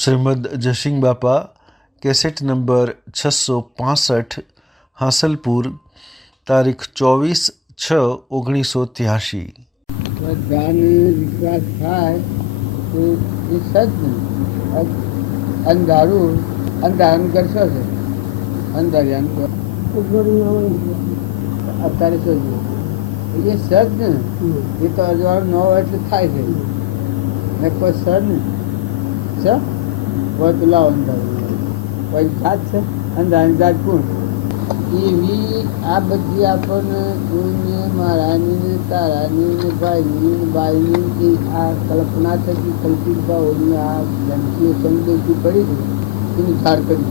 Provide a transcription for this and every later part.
श्रीमद जयसिंह बापा cassette number 665 Hasilpur तारीख 24/6/1983। ધ્યાન વિશ્વાસ થાય તો એ સજ્ઞ અંધારું અંધારું કરશો છે અંધારિયાનું અત્યારે સોચવું એ સજ્ઞ એ તો અજવાળું ન હોય એટલે થાય છે ને કોઈ સજ્ઞ છે કોઈ પેલા અંધારું કોઈ જાત છે અંધારની જાત કોણ એવી આ બધી આપણને કોઈને મારાની ને તારાની ને ભાઈની ને બાઈની આ કલ્પના થકી કલ્પિત ભાવોની આ ગ્રંથિઓ સંદેશી પડી છે એની ધાર કરી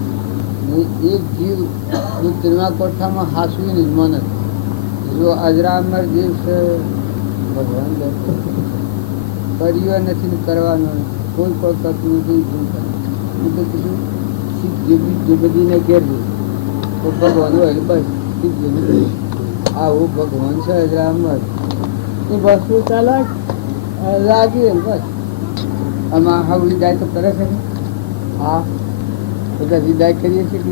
ને એક જીવ જો ત્રિમા કોઠામાં હાસવીને જ મન જો અજરામર જીવ છે ભગવાન કર્યો નથી ને કરવાનો કોઈ કરતું નથી હું તો કીધું જે બધીને ઘેરજો તો ભગવાન હોય બસ આવું ભગવાન છે અજરામર એ વસ્તુ ચાલે લાગી બસ આમાં હવે વિદાય તો કરે છે હા બધા વિદાય કરીએ છીએ કે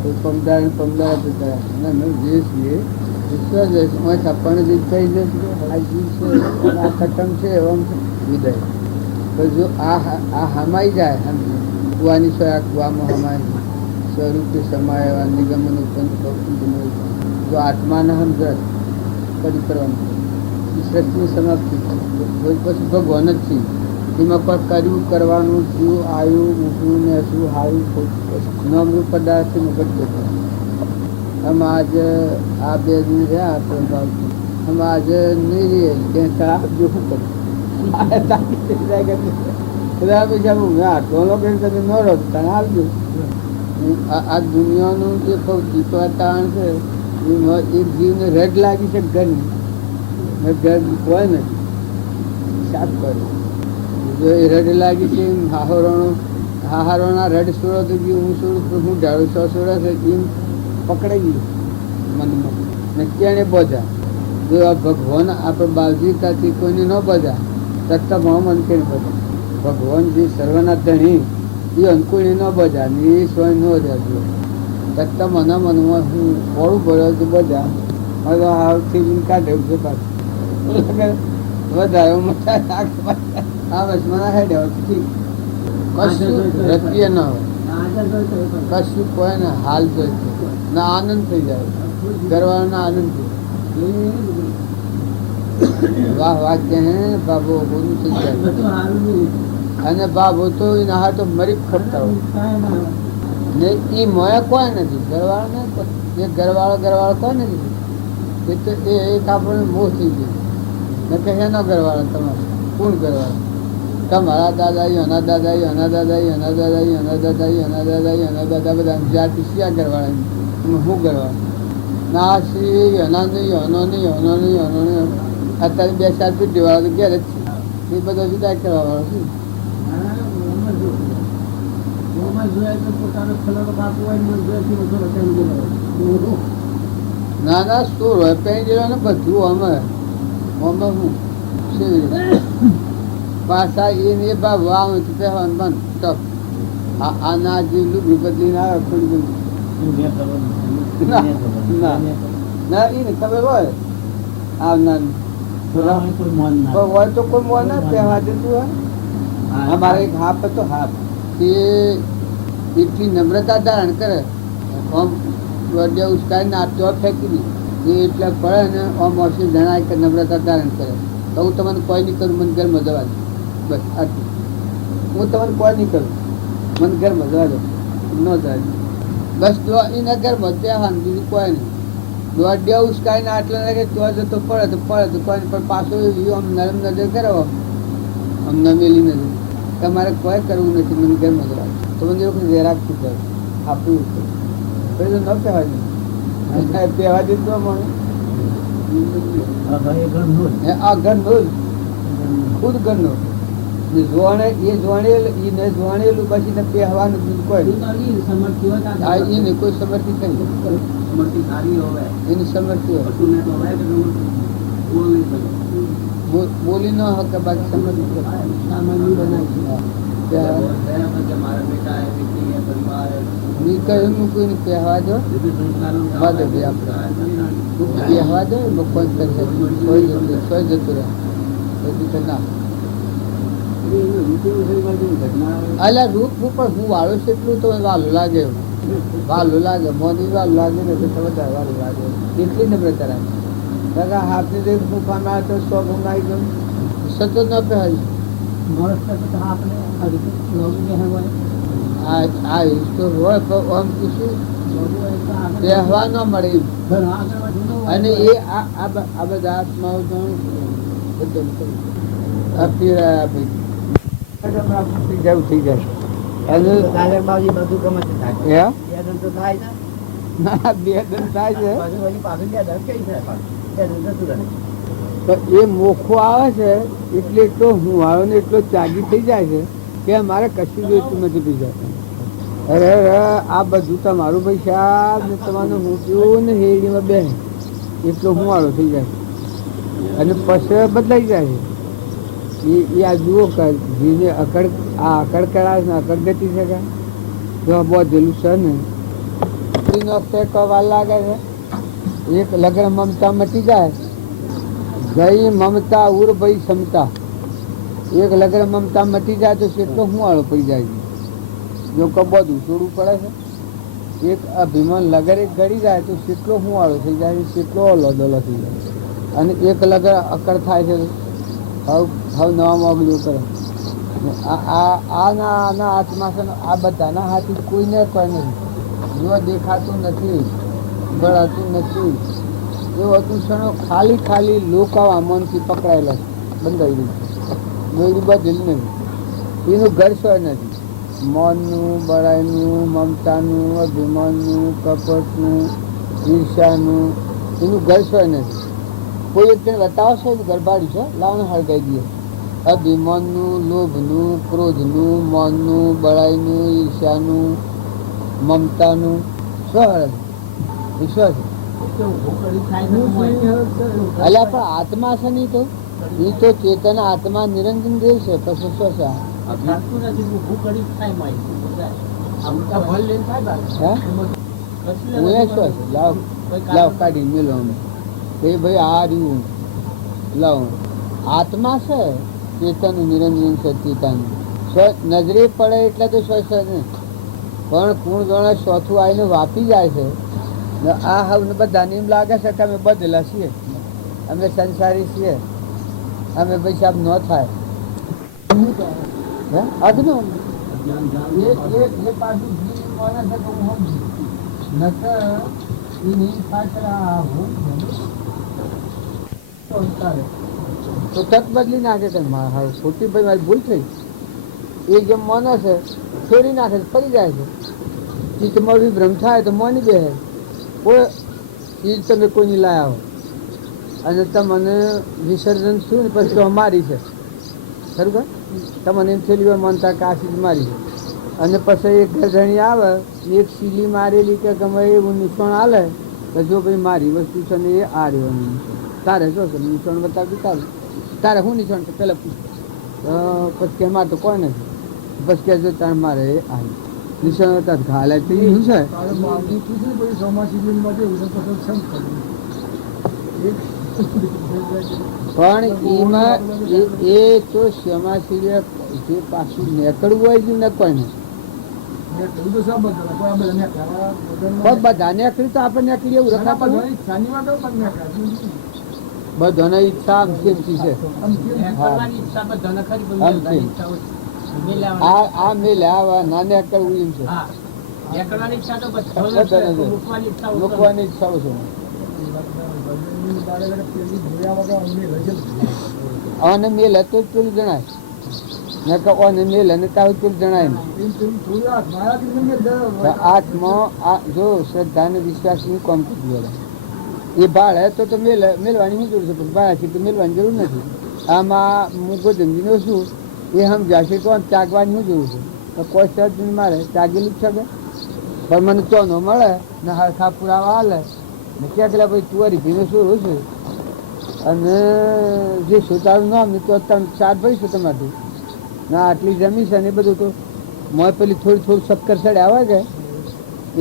કોઈ પમદાર બધા ના જે છીએ વિશ્વાસ આપણને જે કહી દે આ જીવ છે આ ખતમ છે એમ વિદાય તો જો આ હમાઈ જાય કુવાની સોયા કુવામાં હમાય સ્વરૂપે સમાય નિગમન ઉત્પન્ન જો આત્માને સમજ કરી કરવાનું એ સૃષ્ટિની સમાપ્તિ પછી ભગવાન જ છે એમાં પણ કર્યું કરવાનું જીવ આવ્યું ઊંઘું ને શું હારું નમરૂપ પદાર્થનું બધું અમે આજે આ બે દિન રહ્યા અમે આજે નહીં રહીએ ત્યાં ખરાબ જોવું પડે આટલો તમે ન રહો તને આવજો આ દુનિયાનું જે ભૌતિક વાતાવરણ છે એમાં એક જીવને રડ લાગી છે ઘરની ઘર હોય નથી સાફ કરે જો એ રડ લાગી છે હાહારોના રડ સોળો તો ગયું હું સોળું હું ઢાળું સોળે છે એમ પકડાઈ ગયું મનમાં ને ક્યાંને બોધા જો આ ભગવાન આપણે બાલજીતાથી કોઈને ન બોધા તત્તા મન કે બધા ભગવાન જે સર્વના ધણી એ અંકુળી ન બધા ને એ સ્વયં ન બધા તત્તા મના મનમાં હું મોડું પડ્યો તો બધા હવે આવથી કાઢ્યું છે પાછું વધારે આ બસ મને હેડ ઠીક કશું રત્ય ન હોય કશું કોઈ ને હાલ જોઈ ના આનંદ થઈ જાય ઘરવાળાના આનંદ વાહ વાક્ય હે બાબો બોલું થઈ જાય અને બાબો તો એના હાથ મરી ખપતા હોય ને એ મોયા કોઈ નથી ઘરવાળા ને ઘરવાળો કોઈ નથી એ તો એક આપણને મોહ થઈ ગયો ને કે એનો ઘરવાળો તમારો કોણ ઘરવાળો તમારા દાદા એના દાદા એના દાદા એના દાદા એના દાદા એના દાદા એના દાદા બધા જાતિ શિયા ઘરવાળા શું ઘરવાળા ના શ્રી એના નહીં એનો નહીં એનો નહીં એનો નહીં અત્યારે 2-4 પીઠી વાળા તો ઘેર જ છે એ બધો વિદાય કરવા વાળો શું ના ના શું હોય પેન જેવા ને બધું અમે શું પાછા એને ભાવ પહેવાનું બંધ ટપ આ ના જે લુગડી બદલીને આવે થોડી ના એને ખબર હોય આવનાર હોય તો કોઈ મોન ના પહેવા દેતું હોય અમારે એક હાફ હતો હાફ એ એટલી નમ્રતા ધારણ કરે આમ વડે ઉચકાઈને આટલો ફેંકી દી એ એટલે પડે ને આમ ઓછી જણાય કે નમ્રતા ધારણ કરે તો હું તમને કોઈ નહીં કરું મને ઘરમાં જવા દઉં બસ આટલું હું તમને કોઈ નહીં કરું મને ઘરમાં જવા દઉં ન જાય બસ તો એના ઘરમાં ત્યાં બીજું કોઈ નહીં દોડે ઉચકાઈને આટલા લાગે તો જતો પડે તો કોઈ પણ પાછો આમ નરમ નજર કરો આમ નમેલી નજર તમારે કોઈ કરવું નથી મને ઘરમાં જવા તો મને એવું વેરાગ શું કરે આપવું પછી ન કહેવાય નહીં કહેવા દીધું મને આ ઘરનો ખુદ ઘરનો જોણેલું પછી ને પહેવાનું બીજું કોઈ એને કોઈ સમર્થિત એની સમર્થિ બોલી ન હકે બાકી સમર્થિત નીકળ્યું મૂકીને કહેવા દો વાદે બી આપણે કહેવા દો લોકો કોઈ જતું રહે પછી તો ના અલા રૂપ ઉપર હું વાળો છે એટલું તો વાલું લાગે મોદી વાલું લાગે ને તો વધારે વાલું લાગે એટલી નમ્રતા રાખે કાકા હાથની દેખ હું પાના તો સો ગુંગાઈ ગયું સતત ન પહેલ આ તો હોય પણ આમ કશું કહેવા ન મળે અને એ આ બધા આત્માઓ જવું થઈ જાય અને બે દન થાય છે તો એ મોખો આવે છે એટલે એટલો હું વાળો ને એટલો ત્યાગી થઈ જાય છે કે મારે કશું જોઈતું નથી બીજા અરે આ બધું તમારું પૈસા ને તમારું હું પીવું ને હેડીમાં બે એટલો હું વાળો થઈ જાય અને પછી બદલાઈ જાય છે એ આ જુઓ જેને અકડ કરાવે ને અકડ ગતિ શકે જો બહુ જેલું છે ને સ્ત્રીનો વાર લાગે છે એક લગ્ન મમતા મટી જાય ગઈ મમતા ઉર ભાઈ ક્ષમતા એક લગ્ન મમતા મટી જાય તો કેટલો હું વાળો પડી જાય છે જો બધું છોડવું પડે છે એક અભિમાન લગર એક ગળી જાય તો કેટલો હું વાળો થઈ જાય છે કેટલો અલગ થઈ જાય અને એક લગર અકડ થાય છે હવે નવા મોગલું કરે આના હાથમાં છે આ બધાના હાથી કોઈને કોઈ નથી જો દેખાતું નથી ગળાતું નથી એવું હતું ક્ષણો ખાલી લોકાવા મનથી પકડાયેલા બંધાઈ ગયું ગળું બધેલું નથી એનું ઘર સોય નથી મનનું બળાઈનું મમતાનું અભિમાનનું કપટનું ઈર્ષાનું એનું ઘર સોય નથી કોઈ એક બતાવશો ને ગરબાડી છો લાવને હળગાઈ દઈએ અભિમાનનું લોભનું ક્રોધનું મનનું બળાઈનું ઈર્ષાનું મમતાનું સ્વહળ વિશ્વાસ અલ્યા પણ આત્મા છે નહીં તો એ તો ચેતન આત્મા નિરંજન દેવ છે પછી શું છે લાવ કાઢી મેલો અમે ભાઈ આ રહ્યું લાવ આત્મા છે ચેતન નિરંજન છે ચેતન નજરે પડે એટલે તો સ્વ નહીં પણ કુણ ગણે ચોથું આવીને વાપી જાય છે આ હવે બધાને એમ લાગે છે કે અમે બદલા છીએ અમે સંસારી છીએ અમે ભાઈ સાહેબ ન થાય તો તક બદલી નાખે છે ખોટી ભાઈ મારી ભૂલ થઈ એ જેમ મને છે છોડી નાખે છે ફરી જાય છે ચિત્તમાં વિભ્રમ થાય તો મની બે કોઈ ચીજ તમે કોઈની લાયા હો અને તમને વિસર્જન થયું ને પછી તો મારી છે ખરું તમને એમ થયેલી હોય મનતા કે આ ચીજ મારી છે અને પછી એક ગરધણી આવે એક સીલી મારેલી કે ગમે એવું નિશાન હાલે તો જો ભાઈ મારી વસ્તુ છે ને એ આ રહેવાનું નિશાન તારે શું છે નિશાન બતાવતું તારે શું નિશાન છે પેલા પૂછ પછી કે મારે તો કોઈ નથી પછી કે જો તારે મારે આ નિશાન હતા ઘાલે તો એ શું છે પણ એમાં એ તો શ્યામાશીલે જે પાછું નીકળવું હોય છે ને કોઈને બધા નીકળી તો આપણે નીકળી એવું રખાતું બધાને ઈચ્છા આમ છે આ મેલે આવા ના નીકળવું એમ છે મૂકવાની ઈચ્છાઓ છે અને મેલ તો પેલું જણાય ને અને મેલ અને તાવ પેલું જણાય ને આત્મા જો શ્રદ્ધા ને વિશ્વાસ નું કામ કરવું એ ભાડે તો મેલવાની શું જરૂર છે પણ ભાડાથી તો મેલવાની જરૂર નથી આમાં મૂકો જંગીનો શું એ સમજ્યા છે તો ત્યાગવાની શું જરૂર છે કોઈ સર્જ મારે ત્યાગેલું જ શકે પણ મને ચોનો મળે ને હરખા પુરાવા હાલે ને ક્યાં પેલા ભાઈ તુવારી ભીનો શું છે અને જે સુતારું નામ તો તમે ચાર ભાઈ છો તમારથી ના આટલી જમી છે ને બધું તો મોય પેલી થોડી થોડી શક્કર સડે આવે કે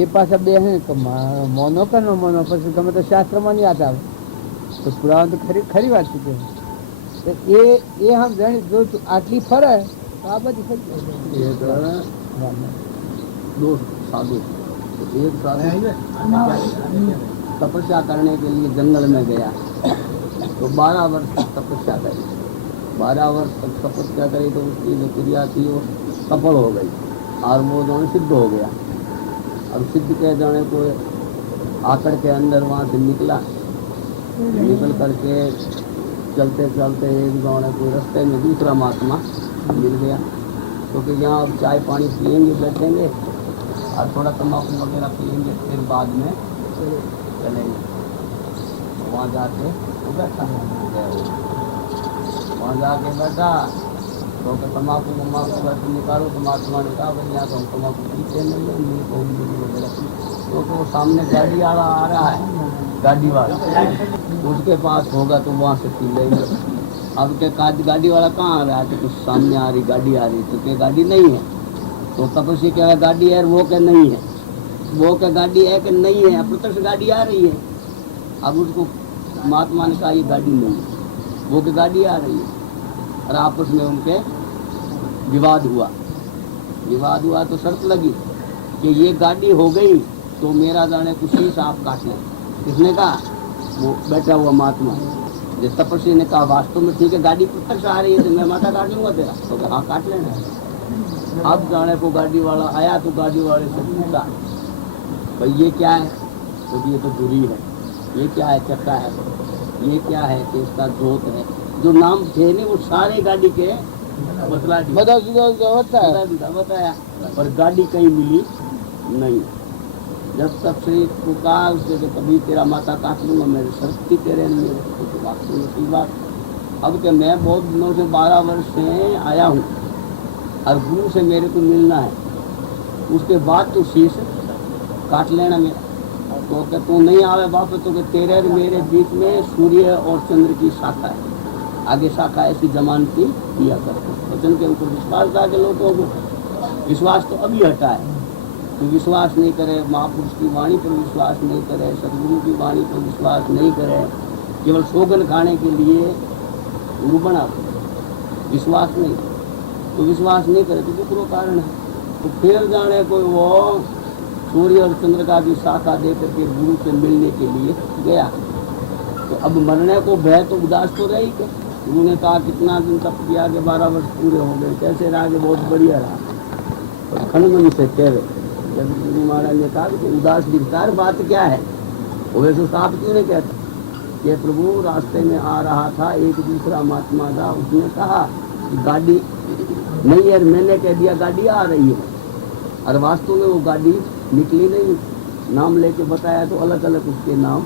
એ પાછા બે હે કે મોનો કે નો મોનો પછી ગમે તો શાસ્ત્રમાં નહીં યાદ આવે તો પુરાવા તો ખરી ખરી વાત છે તો એ હમ જાણી જો આટલી ફરે તો આ બધી ફરી જાય. दो साधु, एक साधु तपस्या करने के लिए जंगल में गया तो 12 वर्ष तक तपस्या करी. 12 वर्ष तक तपस्या करी तो उसकी जो क्रिया थी वो सफल हो गई और वो जो सिद्ध हो गया. अब सिद्ध के जाने को आकड़ के अंदर वहाँ से निकला, निकल करके चलते चलते एक जाने कोई रास्ते में दूसरा महात्मा मिल गया. तो कि यहाँ अब चाय पानी पियेंगे, बैठेंगे और थोड़ा तम्बाकू वगैरह पियेंगे, फिर बाद में चलेंगे. वहाँ जाके वो बैठा, वहाँ जाके बैठा तो तम्बाकू वम्बाकू निकालो. तो महात्मा ने कहा भाई यहाँ तो हम तम्बाकू पीते नहीं है, नहीं तो वगैरह तो वो सामने गाड़ी वाला आ रहा है, गाड़ी वाला उसके पास होगा तो वहाँ से पी लेंगे. अब क्या गाड़ी वाला कहाँ आ रहा है, तो कुछ सामने आ रही गाड़ी आ रही, तो क्या गाड़ी नहीं है. तो तपस्वी कह रहा गाड़ी है, वो क्या नहीं है, वो क्या गाड़ी है कि नहीं है, प्रत्यक्ष गाड़ी आ रही है. अब उसको महात्मा ने कहा ये गाड़ी नहीं है, वो क्या गाड़ी आ रही है. और आपस में उनके विवाद हुआ. विवाद हुआ तो शर्त लगी कि ये गाड़ी हो गई तो मेरा जाने कुछ ही सांप काट ले. किसने कहा, वो बैठा हुआ महात्मा. जिस तपस्वी ने कहा वास्तव में ठीक है, गाड़ी प्रत्यक्ष आ रही है तो मैं माथा काट लूंगा तेरा. तो हाँ काट लेना. अब जाने को गाड़ी वाला आया तो गाड़ी वाले से पूछा भाई ये क्या है, तो ये तो धुरी है. ये क्या है, चक्का है. ये क्या है, कि इसका जोत है. जो नाम थे नहीं वो सारे गाड़ी के बतला बताया, पर गाड़ी कहीं मिली नहीं. जब तक शरीर को कहा उससे तो कभी तेरा माथा काट लूंगा, मेरे शक्ति तेरे लिए तो बात. अब के मैं बहुत दिनों से 12 वर्ष से आया हूँ और गुरु से मेरे को मिलना है, उसके बाद तो शीश काट लेना मेरा. तो क्या तू नहीं आवे वापस, तो तेरे और मेरे बीच में सूर्य और चंद्र की शाखा है, आगे शाखा ऐसी जमानती किया करते. वचन के ऊपर विश्वास था कि लोगों को विश्वास तो अभी हटा है. तो विश्वास नहीं करे, महापुरुष की वाणी पर विश्वास नहीं करे, सदगुरु की वाणी पर विश्वास नहीं करे, केवल सोगन खाने के लिए गुरु बना, विश्वास नहीं. तो विश्वास नहीं करे तो दूसरों कारण है. तो फिर जाने कोई वो सूर्य और चंद्र का भी शाखा दे करके गुरु से मिलने के लिए गया. तो अब मरने को भय तो उदास तो रही के. गुरु ने कहा कितना दिन तप किया कि 12 वर्ष पूरे हो गए, कैसे रहा, बहुत बढ़िया रहा. और खनमन से कह रहे जब गुरु महाराज ने कहा कि उदास दिखता है, बात क्या है, वो वैसे साफ क्यों नहीं कहता. कि प्रभु रास्ते में आ रहा था, एक दूसरा महात्मा था, उसने कहा कि गाड़ी नहीं है, मैंने कह दिया गाड़ी आ रही है, और वास्तव में वो गाड़ी निकली नहीं. नाम लेके बताया तो अलग अलग उसके नाम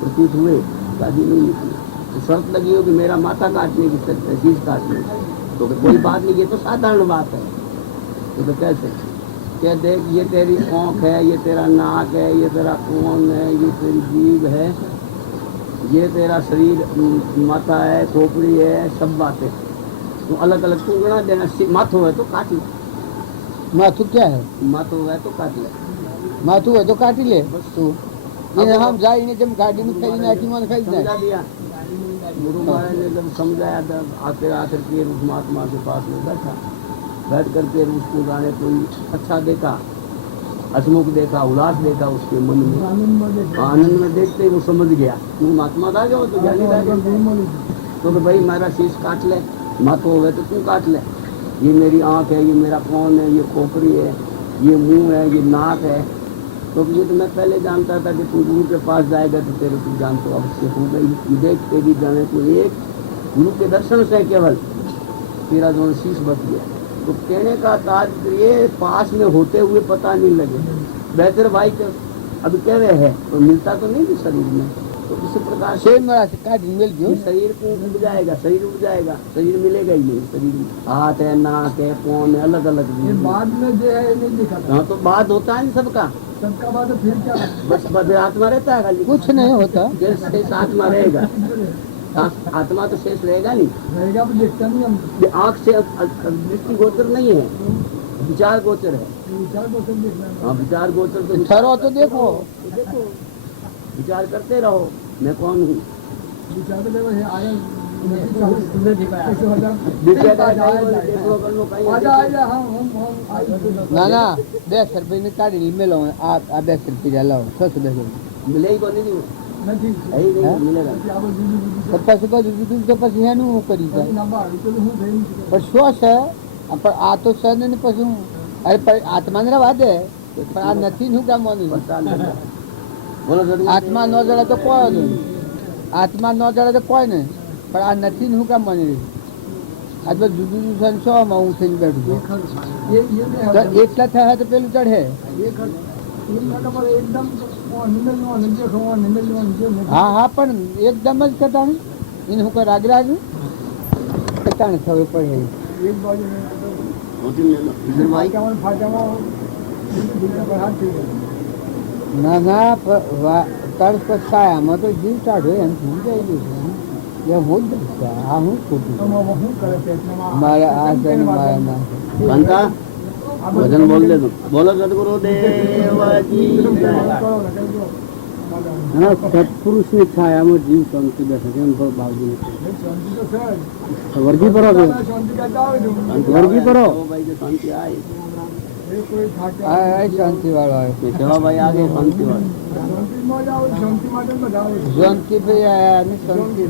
प्रतीत हुए, गाड़ी नहीं निकली. तो शर्त लगी हो कि मेरा माथा काटने की शर्त है, चीज काटने. तो कोई बात नहीं, ये तो साधारण बात है. तो कैसे क्या देख, ये तेरी आँख है, ये तेरा नाक है, ये तेरा कान है, ये तेरी जीभ है, ये तेरा शरीर माथा है, खोपड़ी है, सब बातें तो अलग अलग तू गणा देना. माथो है तो काट ले. माथु क्या है, माथो है तो काट ले. माथु है तो काटी ले. तो ये हम जाइए जब गाड़ी में खरीदना है कि मन खरीदना समझा है. दिया. गुरु महाराज ने जब समझाया तब आकर के उस महात्मा के पास में बैठा. बैठ करके उसको जाने कोई अच्छा देखा, हसमुख देखा, उल्लास देखा उसके मन में. आनंद में देखते ही वो समझ गया तू महात्मा था जो तो ज्ञानी था. तो भाई मेरा शीश काट ले, माथो हो तो तू काट ले. ये मेरी आँख है, ये मेरा कान है, ये खोपड़ी है, ये मुंह है, ये नाक है. तो ये तो मैं पहले जानता था कि तू गुरु के पास जाएगा तो तेरे को जान तो अवश्य हो गई. देख तेरी जाने को एक गुरु के दर्शन से केवल तेरा जो शीश बच गया. तो कहने का तात्पर्य पास में होते हुए पता नहीं लगे. बेहतर भाई तो अब कह रहे हैं तो मिलता तो नहीं शरीर में. तो इसी प्रकार से मिल गयो, शरीर को उड़ जाएगा, शरीर उड़ जाएगा, शरीर मिलेगा ही नहीं. शरीर हाथ है, नाक है, कौन है, अलग अलग बाद में जो है नहीं दिखा. हाँ तो बाद होता है सबका, सबका बाद फिर क्या, बस बद आत्मा रहता है खाली, कुछ नहीं होता. जैसे आत्मा रहेगा आत्मा तो शेष रहेगा नहीं, रहेगा तो देखता नहीं हम। ये आँख से दृष्टि गोचर नहीं है, विचार गोचर है। विचार को सब देखना है। हाँ, विचार गोचर तो ठहरो तो देखो। विचार करते रहो मैं कौन हूँ। विचार तो देखो है आया ना ना 10 रुपये ने काढ़ी मेलो आ 10 रुपये लाओ 6 मिले को नहीं નથી मिलेगा। તો પછી બધું તો પછી એનું હું કરી જાય પણ શું છે પણ આ તો છે ને પછી હું અરે પણ આત્માને રહેવા દે પણ આ નથી શું કામ बोलो આત્મા ન જડે તો કોઈ નહીં, આત્મા ન જડે તો કોઈ નહીં, પણ આ નથી શું કામ માની રહ્યું? આ તો જુદું જુદું સંશોમાં હું થઈને બેઠું છું. તો એટલા થયા તો પેલું ચઢે. હા હા પણ એકદમ જ કરતા ને એને હું કઈ રાગ રાગ કરતા ને ખબર પડે. ના ના તર્ક પછાયામાં તો જીવ ચાઢો એમ સમજાઈ ગયું છે. હું જ આ હું ખોટું મારા આ મારા बनता भजन बोल दे, बोलो सदगुरु देवाजी। सत्पुरुष ની છાયામાં જીવ શાંતિ બેસે છે એમ ભાવજી વર્ગી પરો વર્ગી પરો ભાઈ કે શાંતિ આય શાંતિ વાળો આવ્યો જવા ભાઈ આગે શાંતિ વાળો શાંતિ ભાઈ આયા અને શાંતિ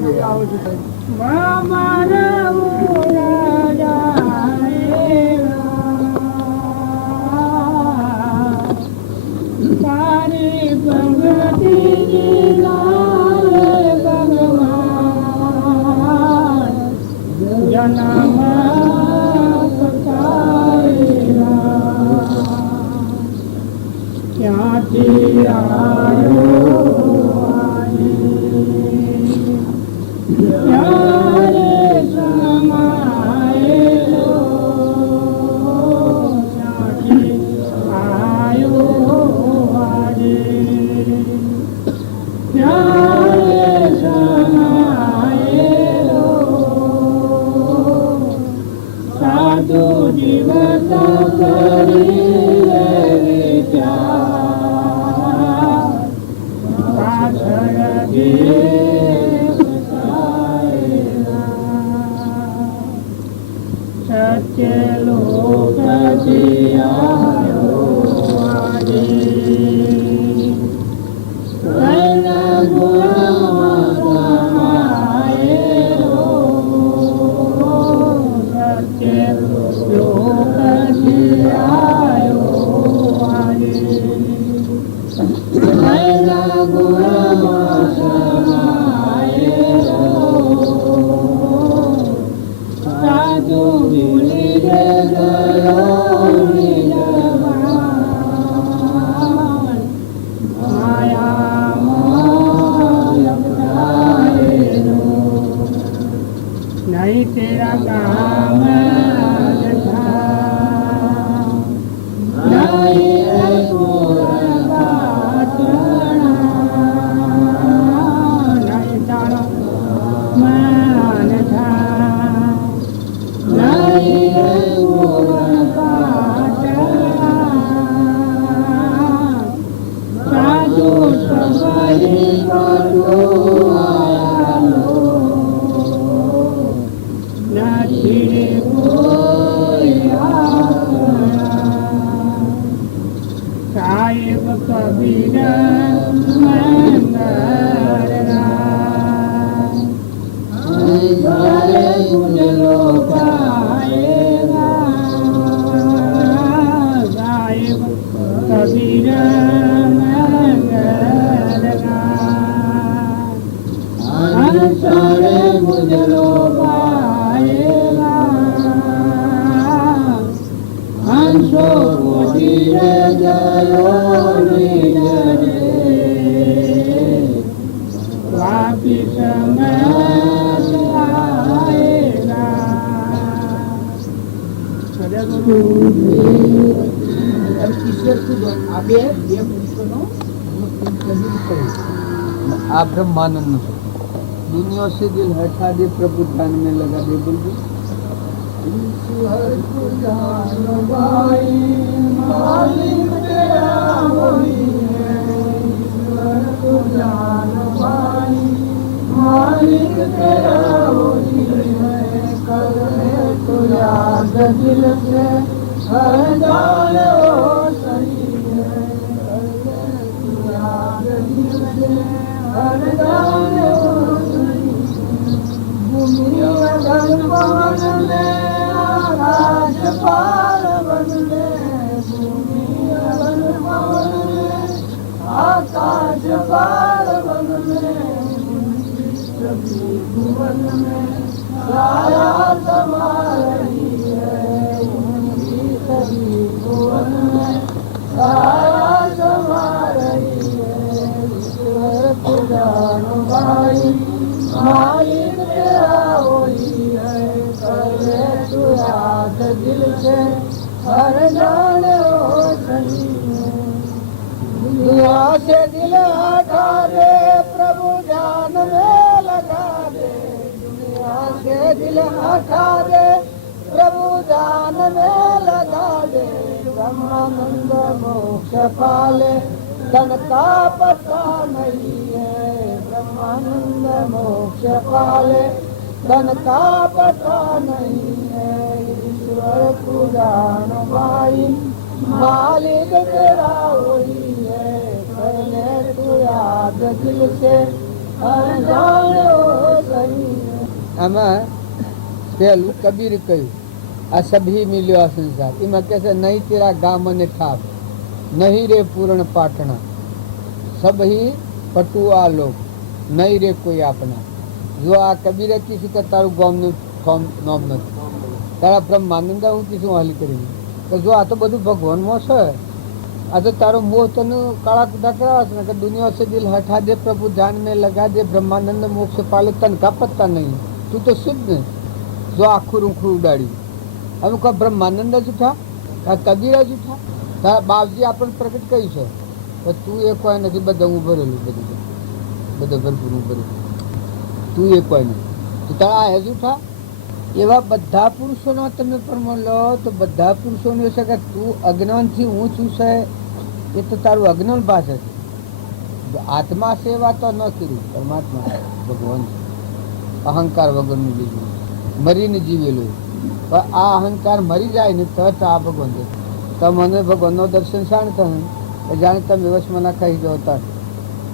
આ બ્રહ્માનંદ दुनिया से दिल हटा दे, प्रभु ध्यान में लगा दे। बोल दे ईश्वर को जान भाई, मालिक तेरा वही है। ईश्वर को जान भाई, मालिक तेरा वही है। कर ले तो याद दिल से, हर जान वो सही है। कर ले तो याद दिल से, हर जान वो सही है। दुनिया धन पान में आकाश पार बदले, दुनिया धन पान में आकाश पार बदले। सभी भुवन में साया समा रही है, उनकी सभी भुवन में साया समा रही है। ईश्वर को जानो भाई, मालिक तेरा वही है। कर ले तू याद दिल से, हर जान वो सही है। दुनिया से दिल हटा दे, प्रभु ध्यान में लगा दे। दुनिया से दिल हटा दे, प्रभु ध्यान में लगा दे। ब्रह्मानंद मोक्ष पाले, धन का पता नहीं है। ब्रह्मानंद मोक्ष पाले, धन का पता नहीं है। ईश्वर को जानो भाई, मालिक तेरा वही है। पहले तू याद दिल से, हर जानो सही है। आમાં પહેલું કબીર કહ્યું, આ સભી મિલ્યો આ સંસાર। એમાં કહે છે નહીં તેરા ગામ અને ઠાપ, નહીં રે પૂર્ણ પાટણા, सब ही पटुआ लोग, नहीं रे कोई अपना। जो आ कबीर किसी का तारू गाम नाम नहीं, तारा ब्रह्मानंद हूँ किसी हाली करेगी। तो जो आ तो બધું भगवान में છે, आ तो तारो मोह तनु काला कुदा करावा છે कि दुनिया से दिल हटा दे, प्रभु ध्यान में लगा दे। ब्रह्मानंद मोक्ष पाले, तन का पत्ता नहीं। तू तो शुद्ध है, जो आखू रूखू उडाड़ी। हम का ब्रह्मानंद जूठा, कबीर जूठा, तारा बापजी अपन प्रकट कही છે। તું એ કોઈ નથી, બધા હું ભરેલું, બધું ભરપૂર ભરેલું, તું એ કોઈ નહીં। તો તારા હે જૂઠા એવા બધા પુરુષોનો તમે પ્રમાણ લો તો બધા પુરુષોનું છે કે તું અજ્ઞાનથી હું છું છે, એ તો તારું અજ્ઞાન પાસે છે। આત્મા સેવા તો ન કર્યું, પરમાત્મા ભગવાન અહંકાર વગરનું બીજું મરીને જીવેલું। પણ આ અહંકાર મરી જાય ને તો આ ભગવાન છે। તો મને ભગવાનનો દર્શન શાણ થાય, જાણે તમે વશમાં ના ખાઈ જાઓ તાર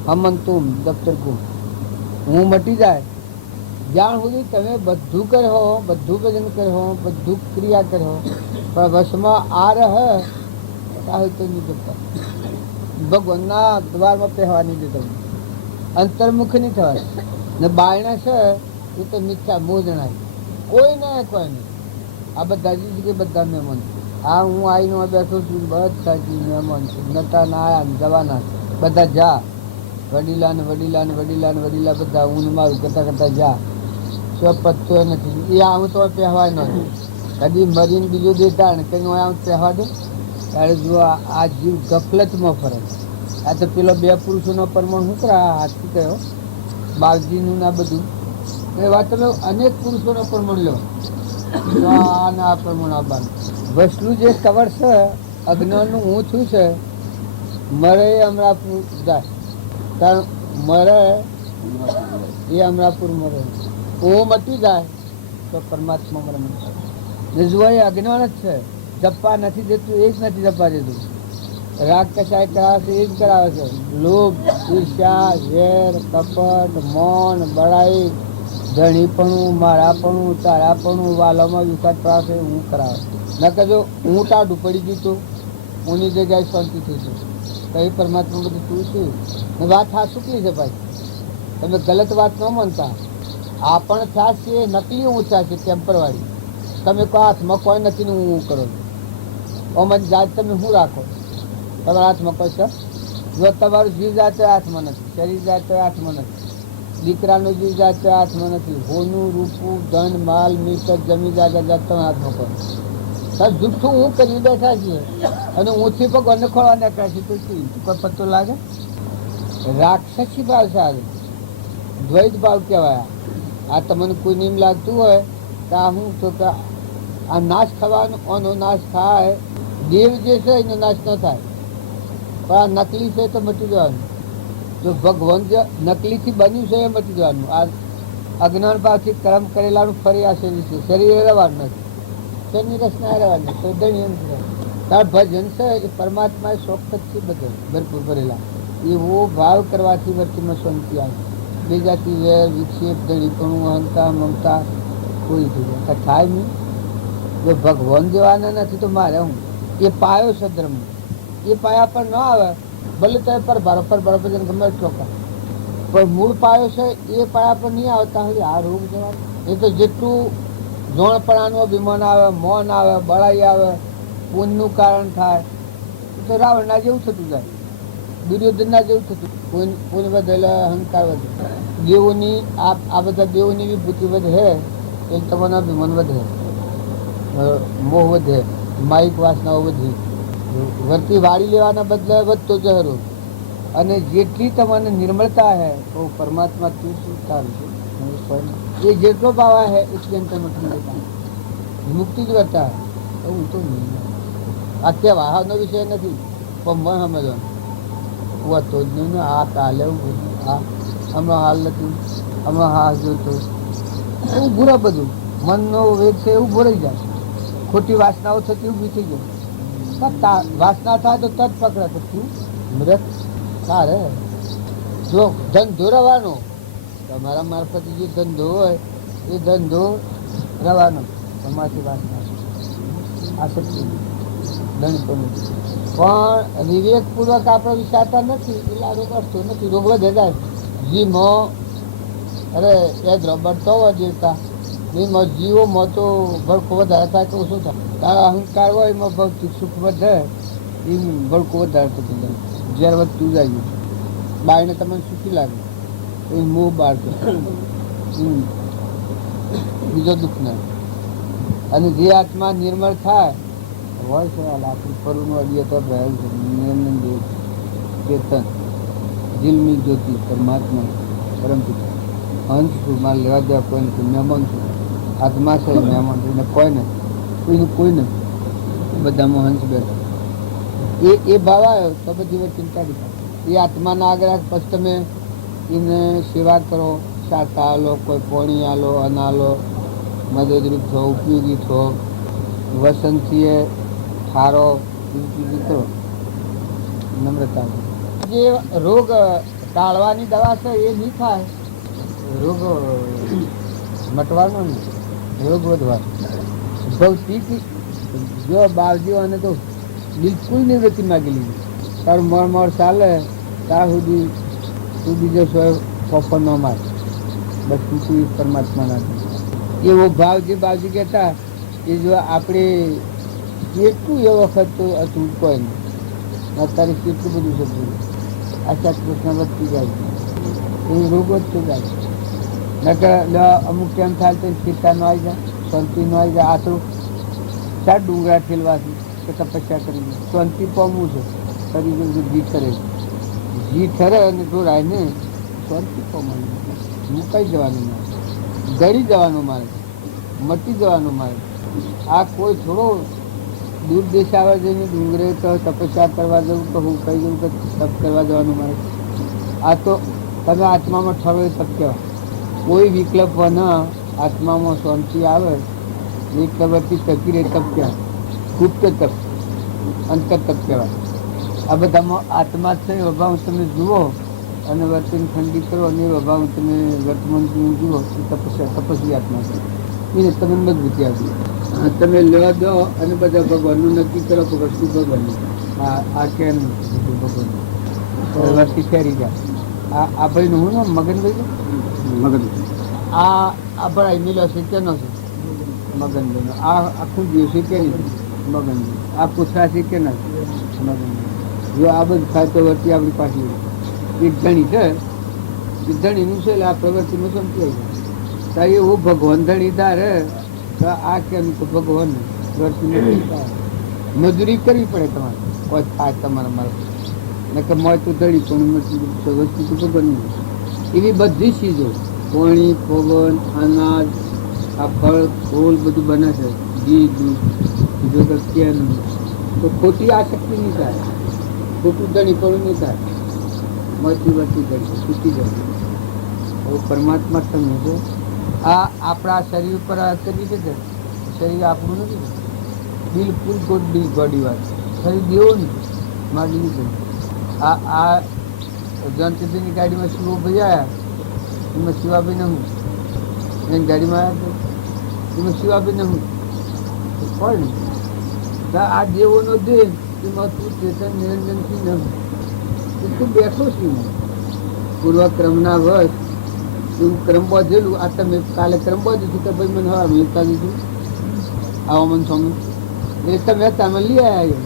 હમન તું દફતર કો હું મટી જાય। જ્યાં સુધી તમે બધું કરો, બધું ભજન કરો, બધું ક્રિયા કરો, પણ વશમાં આ રહે સાહિત્ય નહીં કરતા। ભગવાનના દ્વારમાં પહેવા નહીં દેતા, અંતર્મુખ નહીં થવાય ને। બાયણા છે એ તો મિથ્યા મોહ જણાય, કોઈ નહીં કોઈ નહીં। આ બધા જ બધા મહેમાન, આ હું આવીને બેઠો છું, બધા જ મહેમાન છું, નતા ના આયા ને જવાના બધા જા। વડીલા ને વડીલા ને વડીલા ને વડીલા બધા હું મારું કરતા કરતા જા। શું પત્તો નથી, એ આવું તો પહેવાય નથી। કદી મરીને બીજું દેતા ને કંઈ આવું પહેવા દે ત્યારે જો આ જીવ ગફલતમાં ફરે। આ તો પેલો બે પુરુષોનો પરમાણ શું કરે, હાથથી કહ્યો બાલજીનું ના બધું એ વાત તમે અનેક પુરુષોનો પરમાણ લો, આ પ્રમાણ આવવાનું। વસલું જે કવર છે અજ્ઞાનનું હું છું છે, મરે અમરાપુર જાય, કારણ મરે એ અમરાપુર મરે, હું મટી જાય તો પરમાત્મા મરે ને। જો એ અજ્ઞાન જ છે, જપ્પા નથી દેતું એ જ નથી જપ્પા દેતું। રાગ કશાય કરાવે છે એ જ કરાવે છે। લોભ, ઈર્ષ્યા, ઝેર, કપટ, મૌન, બળાઈ, ધણીપણું, મારાપણું, તારાપણું, વાલામાં વિકાસ કરાવે છે, હું કરાવે। ન કે જો હું ટાઢું પડી ગયું તો ઉની જગ્યાએ શાંતિ થઈ છે, કઈ પરમાત્મા બધું તું છું ને। વાત હા સુકલી છે ભાઈ, તમે ગલત વાત ન માનતા। આ પણ થયા છે નકલી ઊંચા છે, ટેમ્પરવાળી। તમે કહો હાથમાં કોઈ નથી ને હું કરો, ઓમાં જાત તમે શું રાખો, તમારા હાથમાં કોઈ છે? જો તમારું જીવ જાય તો હાથમાં નથી, શરીર જાય તો હાથમાં નથી, દીકરાનું જીવ જાય તો હાથમાં નથી, હોનું રૂપું ધન માલ મિલકત જમી જાગા જાય તો હાથમાં કોઈ। જુઠ્ઠું હું કરી બેઠા છીએ અને ઊંથી ભગવાનને ખોળવા નાખ્યા છે, તો કોઈ પત્તો લાગે? રાક્ષસી ભાષા આવે દ્વૈત ભાવ કહેવાય. આ તમને કોઈ નિયમ લાગતું હોય તો આ હું તો કે આ નાશ થવાનો ઓનો નાશ થાય. દેવ જે છે એનો નાશ ન થાય, પણ આ નકલી છે તો મટી જવાનું. જો ભગવાન જે નકલીથી બન્યું છે એ મટી જવાનું. આ અજ્ઞાન ભાવથી કર્મ કરેલાનું ફરી આ શરીર છે, શરીર રહેવાનું નથી, શરીર રચના રહેવાની તો દણી એમ તાર ભજન છે એ પરમાત્મા શોખથી બધે ભરપૂર ભરેલા. એવો ભાવ કરવાથી વર્તીમાં શાંતિ આવે. બીજાથી વેર વિક્ષેપ દણીપણું અહંતા મમતા કોઈ થાય નહીં. જો ભગવાન જેવાના નથી તો મારે હું એ પાયો છે ધર્મ, એ પાયા પર ન આવે ભલે તો પર બરોબર ગમે ચોખા, પણ મૂળ પાયો છે એ પાયા પર નહીં આવતા હોય આ રોગ જવાનો. એ તો જેટલું જોણપણાનું અભિમાન આવે, મૌન આવે, બળાઈ આવે, પુણ્યનું કારણ થાય તો રાવણના જેવું થતું જાય, દુર્યોધનના જેવું થતું. પુણ્ય વધે એટલે અહંકાર વધે. દેવોની આ બધા દેવોની વિભૂતિ વધે એટલે તમારો અભિમાન વધે, મોહ વધે, માયિક વાસનાઓ વધી. વર્તી વાળી લેવાના બદલે વધતો જહરો. અને જેટલી તમને નિર્મળતા है वो परमात्मा तू स्वीकार ये જેટલો પાવા है इसके अंतर मुक्ति જ વર્તા એવું તો નહીં. આ કહેવાનો વિષય નથી પણ મન સમજવાનું હોતો જ નહીં ને. આ કાલે આ હમણાં હાલ નથી, હમણાં હાથ જોતો એવું ભૂરા બધું મનનો વેગ છે એવું ભૂરાઈ જાય. ખોટી વાસનાઓ થતી ઊભી થઈ જાય. વાસના થાય તો તજ પકડે તો તું મૃત સારે. જો ધંધો રવાનો તમારા મારફતે જે ધંધો હોય એ ધંધો રવાનો તમારી વાસના આસક્તિ દંડ પણ વિવેકપૂર્વક આપણે વિચારતા નથી એટલે આ રોગ અડતો નથી. રોગ વધે જાય. જીમો અરે એ દ્રબડતો વધેતા જીવો માં તો ભડકો વધારે થાય તો શું થાય? તારા અહંકાર હોય એમાં ભૌતિક સુખ વધે એ ભડકો વધારે થતું જાય. જ્યારે વધતું જાય બાયને તમને સુખી લાગે એ મોહ બાર બીજો દુઃખ ના. અને જે આત્મા નિર્મળ થાય હોય છે લાખી પરનું અડીએ તો રહેલ છે નિર્મલ દેવ ચેતન દિલની જ્યોતિ પરમાત્મા પરમ પિતા હંસ છું. મારે લેવા દેવા કોઈ નથી. મહેમાન છું. આત્મા છે મહેમાન છું ને કોઈ નથી, કોઈનું કોઈ નથી. બધામાં હંસ બેઠો એ ભાવ આવ્યો તો બધી વાત ચિંતા નહીં. એ આત્માના આગળ પછી તમે એને સેવા કરો, શાતા આલો, કોઈ પોણી આલો, અનાલો, મદદરૂપ થો, ઉપયોગી થો, વસંતીએ સારો કરો, નમ્રતા. જે રોગ ટાળવાની દવા છે એ નહીં થાય, રોગ મટવાનો નહીં, રોગ વધવાનો. ભૌતિક જો બાવજીઓ અને તો બિલકુલ નિવૃત્તિ માગી લીધી. તારું મળ ચાલે ત્યાં સુધી તું બીજો સ્વય પોપર ન માર, બસ તું પરમાત્મા ના. એવો ભાવ જે બાવજી કહેતા એ જો આપણે કેટલું એ વખત તો હતું કોઈ નહીં. અત્યારે કેટલું બધું થતું આશા કૃષ્ણ વધતી જાય એ રોગ વધતો જાય. નકર અમુક ટાઈમ થાય તો ચિંતા ન આવી જાય, શાંતિ ન આવી જાય. આ તો ચાર ડુંગરા ઠેલવાથી કે તપસ્યા કરી શાંતિ પામવું છે. શરીર જી ઠરે, જી ઠરે અને જોડાય ને શાંતિ પામવાનું. મુકાઈ જવાનું મારે, ગળી જવાનું મારે, મટી જવાનું મારે. આ કોઈ થોડો દૂર દેશ આવે જઈને ડુંગરે તો તપસ્યા કરવા જવું તો હું કહી દઉં કે તપ કરવા જવાનું મારે. આ તો તમે આત્મામાં ઠરો એ તપ કહેવાય. કોઈ વિકલ્પ ન આત્મામાં શાંતિ આવે વિકલ્પથી ટકી રહે તપ કહેવાય. ગુપ્ત તપ, અંતર તપ કહેવાય. આ બધામાં આત્મા છે એ અભાવ તમે જુઓ અને વર્તન ઠંડી કરો અને એ અભાવ તમે વર્તમાન જુઓ એ તપસ્વી આત્મા છે. એને તમે મજબૂતી આપી તમે લેવા દો અને બધા ભગવાનનું નક્કી કરો કે વસ્તુ ભગવાનનું. આ કેમ ભગવાન વસ્તી ફેરી જાય. આ ભાઈનું હું ને મગનભાઈ મગન આ ભરાઈ મિલો છે કેનો છે મગનભાઈનો. આ આખું જીવ છે કે નહીં મગનભાઈ. આ પૂછરા છે કે ના મગનભાઈ. જો આ બધું થાય તો વર્તી આપણી પાસે એક ધણી છે એ ધણીનું છે એટલે આ પ્રવૃત્તિમાં સમજી આવી જાય. એવું ભગવાન ધણી ધારે તો આ કેમ તો ભગવાન વર્તી મજૂરી કરવી પડે તમારે કોઈ થાય તમારા મારે નકર મોય તો ધડી પણ વસ્તુ તો ભગવાન એવી બધી ચીજો પાણી પવન અનાજ આ ફળ ફૂલ બધું બને છે ઘી દૂધ બીજું તો કેનું તો ખોટી આસક્તિ નહીં થાય ખોટું ધણીપણું નહીં થાય મળતી વધતી જાય તૂટી જાય હવે પરમાત્મા તમને છે આ આપણા શરીર ઉપર કરી છે કે શરીર આપણું નથી બિલકુલ ગોડી વાત શરીર દેવો નથી મારી નહીં આ જનતીની ગાડીમાં શિવો ભાઈ આવ્યા એમાં શિવાભાઈને હું એની ગાડીમાં આવ્યા એમાં શિવાભાઈને હું કોણ નહીં આ દેવોનો દેહ એમાં તું ચેતન નિરંજનથી ન તું બેઠો છું પૂર્વક્રમના વર્ષ એવું ક્રમ બાંધેલું આ તમે કાલે ક્રમ બાંધ્યું હતું કે ભાઈ મને હા મેળતા દીધું આવો મન સ્વામી એ તમે તમે લઈ આવ્યા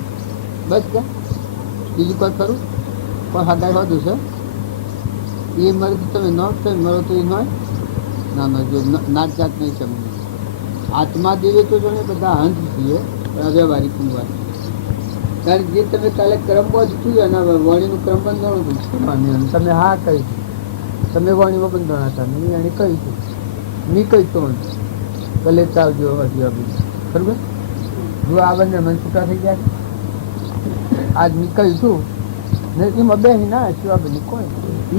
બસ કે બીજું કોઈ ખરું પણ હગાઈ હોતું છે એ મરે તો તમે ન થાય મરો તો એ ન હોય ના જો નાત જાત નહીં સમજ આત્મા દેવે તો જાણે બધા હંત છીએ વ્યવહારિકની વાત કારણ જે તમે કાલે ક્રમબદ્ધ થયું એના વાણીનું ક્રમ બંધાણું હતું તમે હા કહી તમે વાણીમાં બંધાણા હતા મેં એને કહ્યું હતું મેં કહી તો ભલે ચાલજો હજી અભી બરાબર જો આ બંને મન છૂટા થઈ ગયા આજ મેં કહ્યું હતું ને એમાં બે ના શિવાબેન કોઈ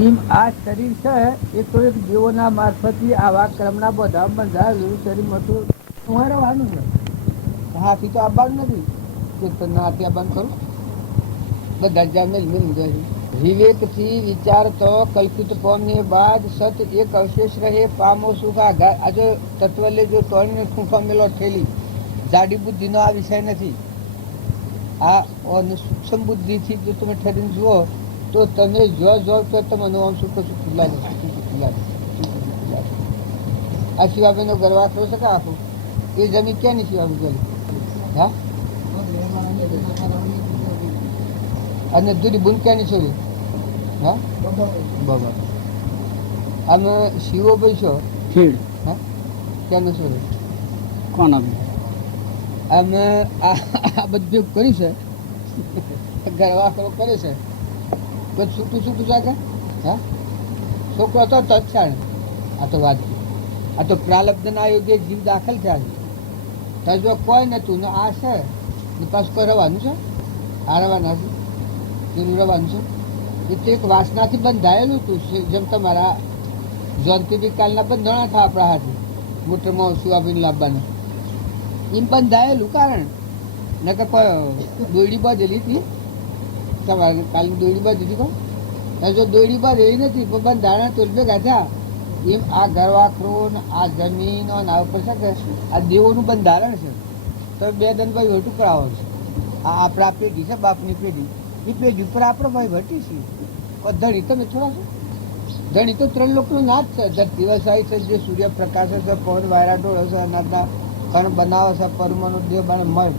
એમ આ શરીર છે એ તો એક દેવોના મારફતથી આવા ક્રમના બધા બંધાયેલું શરીરમાં તો રહેવાનું છે હાથી તો આવવાનું નથી ચેતનના હાથી આવવાનું ખરું બધા જ મેલ મેલ જાય વિવેકથી વિચારતો કલ્પિત પામે બાદ સત એક અવશેષ રહે પામો સુખ આજે તત્વલે જો તોડીને ખૂંફા મેલો ઠેલી જાડી બુદ્ધિનો આ વિષય નથી આ સૂક્ષ્મ બુદ્ધિથી જો તમે ઠરીને જુઓ તો તમે જો તો તમને આમ સુખ લાગે આ શિવાભાઈનો ગરવા કરો છે કે આખું એ જમીન ક્યાં ની શિવાભાઈ ગયેલી હા અને દૂરી બુન ક્યાંની છોરી હા બાબા આમ શિવો પૈસો ખેડ હા ક્યાંનો છોરી કોણ આમ આ બધું કર્યું છે ગરવા કરો કરે છે બધું છૂટું જાગે હા છોકરો તો તત્ક્ષણ આ તો વાત આ તો પ્રાલબ્ધના યોગ્ય જીવ દાખલ થયા છે તજવો કોઈ નતું ને આ છે ને પાછું કોઈ રવાનું છે આ રવાના છે પેલું રવાનું છે એ તો એક વાસનાથી બંધાયેલું હતું જેમ તમારા જયંતિ કાલના બંધાણા હતા આપણા હાથે મોટરમાં શિવાભાઈને લાવવાના એમ બંધાયેલું કારણ ને કે કોઈ દોયડી બાંધેલી હતી તમારે કાલની દોયડી બાંધી કહો જો દોયડી બાંધેલી નથી પણ બંધાણા તો ભેગા થયા એમ આ ગરવાખરો ને આ જમીનો ને આ ઉપર છે કે આ દેવોનું બંધારણ છે તો બે દનભાઈ વટું કરાવો છે આ આપણા પેઢી છે બાપની પેઢી એ પેઢી ઉપર આપણો ભાઈ વટી છે ધણી તમે થોડા છો ધણી તો ત્રણ લોકોનો નાચ છે ધરતી વસાય છે જે સૂર્યપ્રકાશ છે પવન વાયરા ઢોળે છે અનાજના કણ બનાવે છે પરમાણુ દેહ બને મળ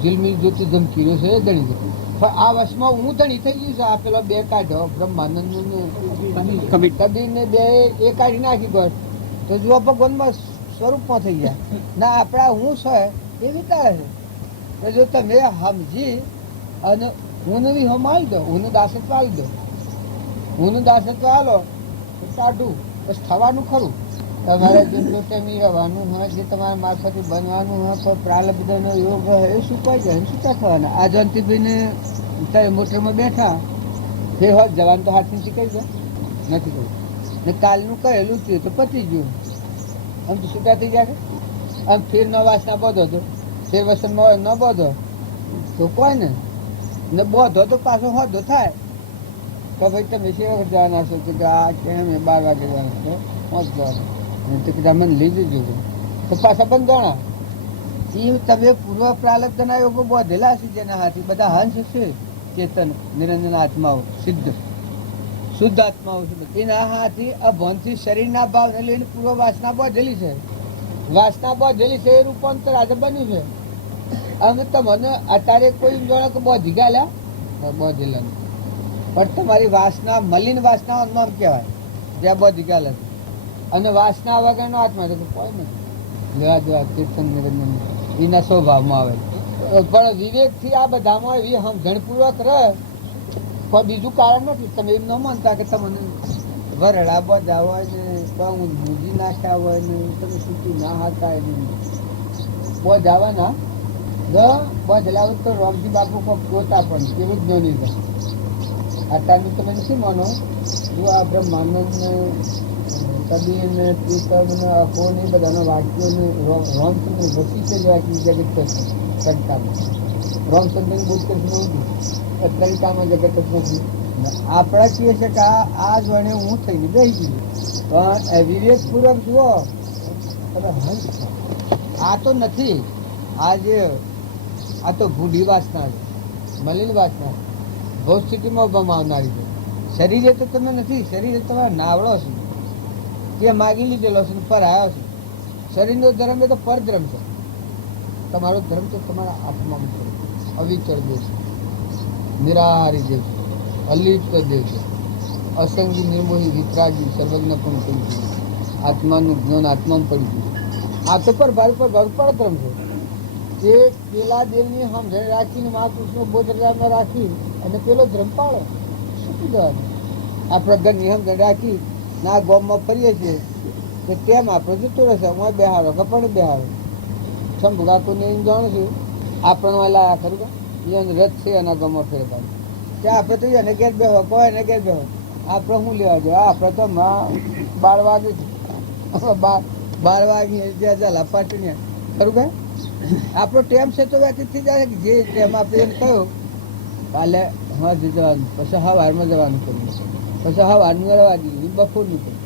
ઝીલમિલ જોતી ધમકીનો છે એ ધણી છે પણ આ વર્ષમાં હું ધણી થઈ ગયું છે આ પેલો બે કાઢ્યો બ્રહ્માનંદ કબીર ને બે એ કાઢી નાખી ગયો તો જુઓ ભગવાનમાં સ્વરૂપમાં થઈ ગયા ના આપણા હું છે એ વિતાડે છે જો તમે સમજી અને હું બી હમાવી દો હું દાસત્વ આવી દો હું દાસત્વ આલો તો કાઢું બસ થવાનું ખરું તમારે જેટલું ટેમી રહેવાનું હોય જે તમારા મારફતે બનવાનું હોય તો પ્રાલબ્ધનો યોગ હોય એ સુકાઈ જાય શું થવાના આ જયંતિભાઈને ત્યારે મોટરમાં બેઠા ફેર હોત જવાનું તો હાથથી શીખાઈ જાય નથી કહ્યું ને કાલનું કહેલું થયું તો પતી ગયું આમ તો છૂટા થઈ જાય આમ ફેર ન વાસના બધો તો ફેર વસનમાં ન બધો તો કોઈ ને બધો તો પાછો હોદો થાય તો ભાઈ તમે શી વખત જવાના છો કે આ કેમ 12 વાગે જવાના છો 5 જવાના તો કીધા મને લઈ જજો તો પાછા બંધાણા એ તમે પૂર્વ પ્રાલબ્ધના યોગો બાંધેલા છે જેના હાથી બધા હંસ છે ચેતન નિરંજન આત્માઓ સિદ્ધ શુદ્ધ આત્માઓ છે એના હાથી અભંથી શરીરના ભાવને લઈને પૂર્વ વાસના બાંધેલી છે વાસના બાંધેલી છે એ રૂપાંતર આજે બન્યું છે અમે તમને અત્યારે કોઈ જણક બાંધી ગયા બાંધેલા પણ તમારી વાસના મલિન વાસના નામ કહેવાય જ્યાં બાંધી ગયા અને વાસના વગરનો આત્મા તો કોઈ નથી લેવા દેવા ચેતન નિરંજન એના સ્વભાવમાં આવે પણ વિવેકથી આ બધામાં એવી સમજણપૂર્વક રહે કોઈ બીજું કારણ નથી તમે એમ ન માનતા કે તમને ભરડા બધા હોય ને હું ભૂજી નાખ્યા હોય ને તમે સૂકી ના હતા નહીં બોજાવાના બોજલા તો રોમજી બાપુ કોક જોતા પણ કેવું જ નહીં અત્યારનું તમે નથી માનો હું આ બ્રહ્માનંદ ને કબીર ને પ્રીતમ ને અખો ને બધાનો વાક્યો ને રોમચંદ્ર વસી છે જગત કવિતામાં રોમચંદ્ર બુદ્ધકૃષ્ણ કવિતામાં જગત જ નથી આપણા કહીએ છે કે આ જોડે હું થઈને બેસી ગયું પણ વિવેકપૂર્વક જુઓ તમે આ તો નથી આ તો ભૂડી વાસના છે મલિન વાસના ભોગ સ્થિતિમાં બમાવનારી છે શરીરે તો તમે નથી શરીરે તમારા નાવડો છે તે માગી લીધેલો છે પર આવ્યો છે શરીરનો ધર્મ એ તો પરધર્મ છે તમારો ધર્મ તો તમારા આત્મામાં છે અવિચર દેવ છે નિરાહારી દેવ છે અલિપ્ત દેવ છે અસંગી નિર્મોહી વિતરાગી સર્વજ્ઞ પણ કહ્યું છે આત્માનું જ્ઞાન આત્મામાં પડી ગયું આ તો પર ભારી પર પરધર્મ છે જે પેલા દેવની સમજણ રાખીને મહાપુરુષનો બોધરામાં રાખી અને પેલો ધર્મ પાળો શું કીધું આપણે ઘરની સમજણ રાખી ના ગામમાં ફરીએ છીએ તો તેમ આપણે જતું રહેશે હું બેહાડો કપડ બેહાડો શંભુ કાકુને એમ જાણું છું આપણને વાલા ખરું કે એને રથ છે એના ગામમાં ફેરતા ત્યાં આપણે તો એને ઘેર બેહો કોઈ એને ઘેર બેહો આપણે શું લેવા જોઈએ આપણે તો 12 વાગે 12 વાગે જ્યાં ચાલા પાટીને ખરું કે આપણો ટેમ છે તો વ્યતીતથી જાય કે જે ટેમ આપણે એમ કહ્યું કાલે હા જવાનું પછી સવારમાં જવાનું કર્યું પછી સવારનું રવા દીધું બપોરનું કર્યું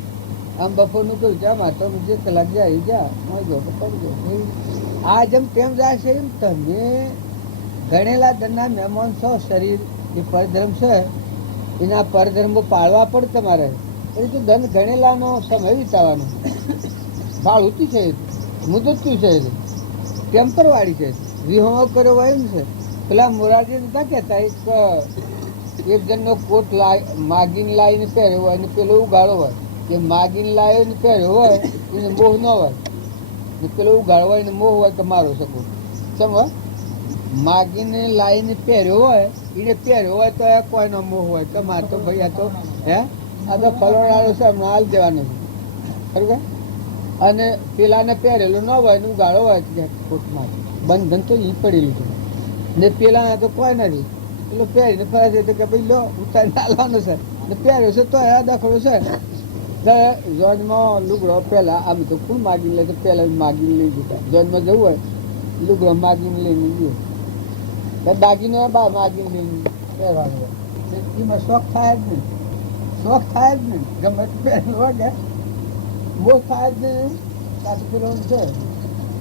આમ બપોરનું કર્યું જ્યાં તો જે કલાક જાય જ્યાં જો તો પડી ગયો આ જેમ ટેમ જાય છે એમ તમે ગણેલા ધનના મહેમાન છો શરીર એ પરધર્મ છે એના પરધર્મો પાળવા પડે તમારે પરંતુ ધન ગણેલાનો સમય વિતાવવાનો ભાડું છે મુદત છે ટેમ્પરવાળી છે વિહોમો કર્યો હોય એમ છે પેલા મોરારજી નતા કહેતા એક જણનો કોટ માગીને લાવીને પહેર્યો હોય ને પેલો ઉગાડો હોય એ માગીને લાવ્યો ને પહેર્યો હોય એને મોહ ન હોય ને પેલો ઉગાડો હોય ને મોહ હોય કે મારો શકો સમજ માગીને લાવીને પહેર્યો હોય એને પહેર્યો હોય તો કોઈનો મોહ હોય કે મારે તો ભાઈ આ તો આ તો ફલોડાનો છે હમણાં હાલ દેવાનો છે બરાબર અને પેલાને પહેરેલું ન હોય ને ઉગાડો હોય કોટમાં બંધન તો એ પડેલું છે ને પેલાને તો કોઈ નથી પેલો પહેરીને ફરે છે તો કે ભાઈ લો ઉતારી ચાલવાનો છે ને પહેર્યો છે તો આ દખલો છે જોનમાં લુગડો પહેલાં આમ તો કોણ માગીને લે તો પહેલાં માગીને લઈ જતા જોનમાં જવું હોય લુગડો માગીને લઈને ગયો દાગીનો માગીને લઈને પહેરવાનો હોય એમાં શોખ થાય જ નહીં ગમે પહેરેલું હોય કે બહુ થાય જ નહીં કાચું પેલું છે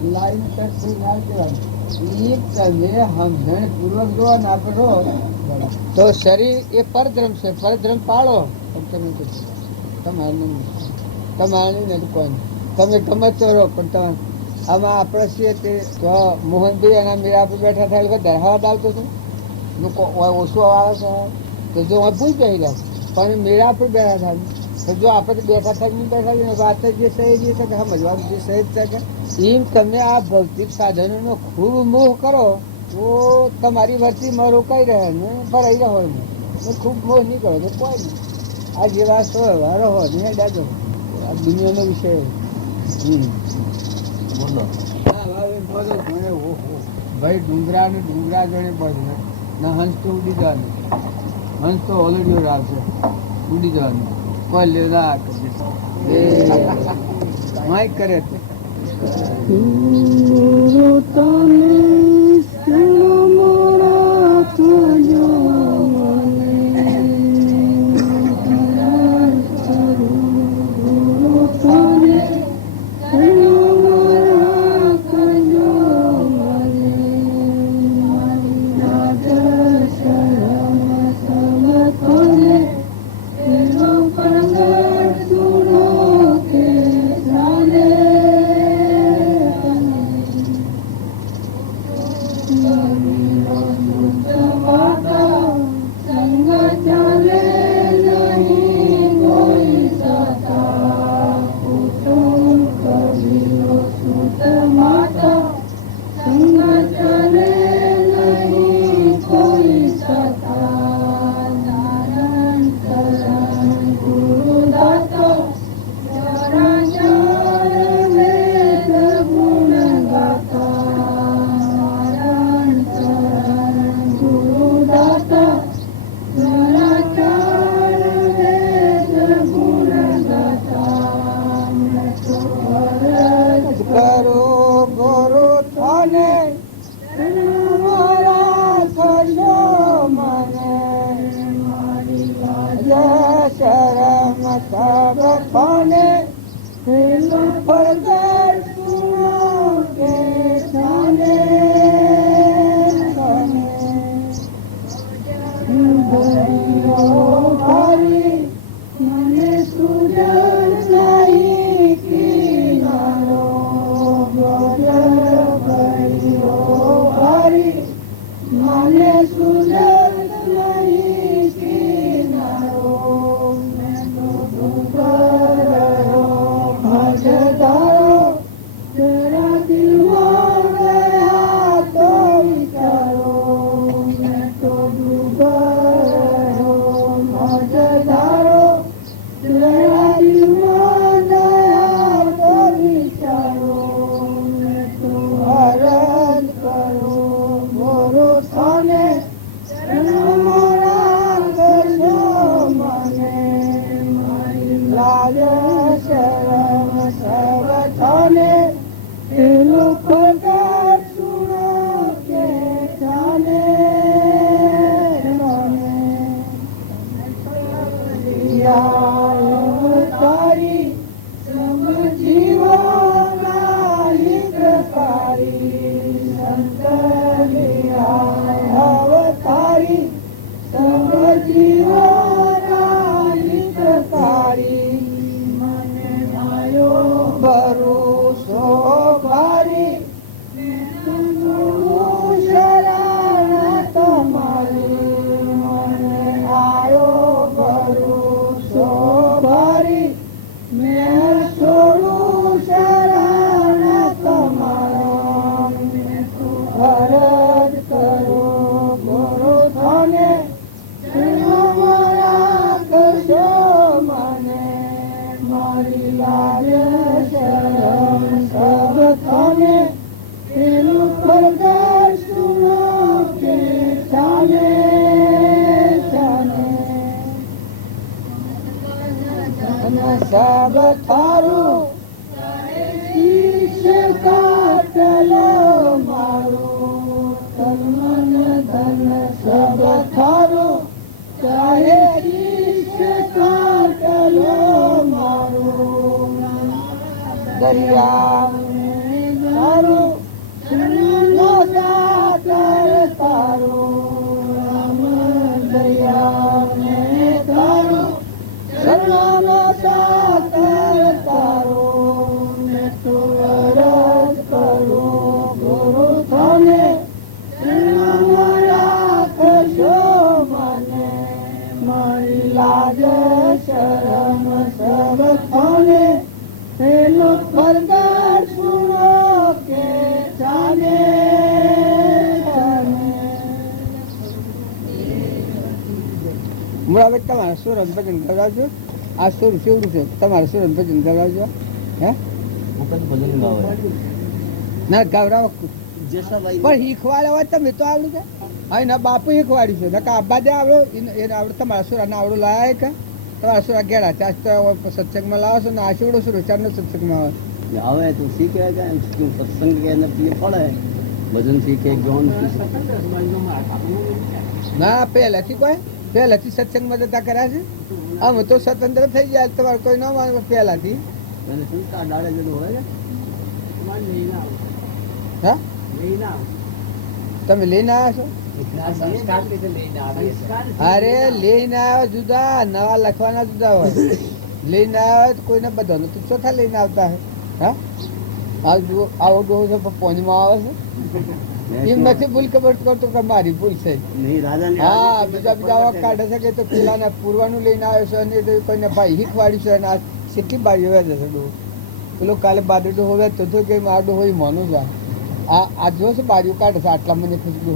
લાઈને પેટ થઈ ના દેવાનું એ તમે સમજણ પૂર્વક જો ના પડો તો શરીર એ પરધર્મ છે પરધર્મ પાળો તમે તમારે નહીં કોઈ તમે ગમે તો રહો પણ તમે આમાં આપણે છીએ તે મોહનભાઈ એના મીરા પર બેઠા થયેલ વધારે હવા ડાલતો હતો લોકો ઓછું આવે છે તો જો ભૂલ પહેરી રહ્યા પણ મીરા પર બેઠા થાય તો જો આપણે બેઠા થાય બેઠા વાત જે સહેજ છે કે સમજવાનું જે સહેજ છે કે એમ તમે આ ભૌતિક સાધનોનો ખૂબ મોહ કરો તો તમારી વર્તીમાં રોકાઈ રહે ને ભરાઈ રહો ને ખૂબ મોહ નહીં કરો તો કોઈ નહીં આ જેવા સો રહો ને ડાજો આ દુનિયાનો વિષય બોલો ભાઈ ડુંગરા ને ડુંગરા જોડે બધું ના હંસ તો ઉડી જવાનું હંસ તો ઓલરેડી આવશે ઉડી જવાનું કોઈ લેવા કરે છે મુળાભાઈ તમારે સુરત ભજન ગવડાવજો. આ સુર શિવડું છે, તમારે સુરત ભજન ગવડાવજો. હે ના ગવડાવો પણ શીખવાડે હોય તમે તો આવડું છે. હા એના બાપુ શીખવાડ્યું છે. નકા આબા દે આવડો એને આવડે. તમારા સુરાને આવડું લાયા કે તમારા સુરા ઘેડા ચાસ તો સત્સંગમાં લાવો છો ને આ શિવડો સુરચારનો સત્સંગમાં આવે. હવે તું શીખે કે સત્સંગ કે અંદર પડે ભજન શીખે જ્ઞાન ના પહેલાથી કોઈ પહેલાથી સત્સંગમાં જતા કર્યા છે. આમ તો સ્વતંત્ર થઈ જાય તમારે કોઈ ન માને પહેલાથી. સંસ્કાર ડાળે જેટલું હોય હા તમે લઈને આવ્યા છો? અરે લઈને આવ્યા જુદા, નવા લખવાના જુદા હોય. લઈને આવ્યા તો કોઈને બધાનો તો ચોથા લઈને આવતા હે. હા આવો ડોહો છે પોંજમાં આવે છે એમ નથી ભૂલ ખબર કરતો કે મારી ભૂલ છે. હા બીજા બીજા કાઢે છે કે તો પેલાને પૂરવાનું લઈને આવ્યો છે અને કોઈને ભાઈ શીખવાડ્યું છે અને આ કેટલી બારીઓ વેચે છે ડોહો. પેલો કાલે બાજુ ડોહો વેચતો હતો કે આ ડોહો મોનું છે. આ જો છે બારીઓ કાઢે છે આટલા મને ખુશબુ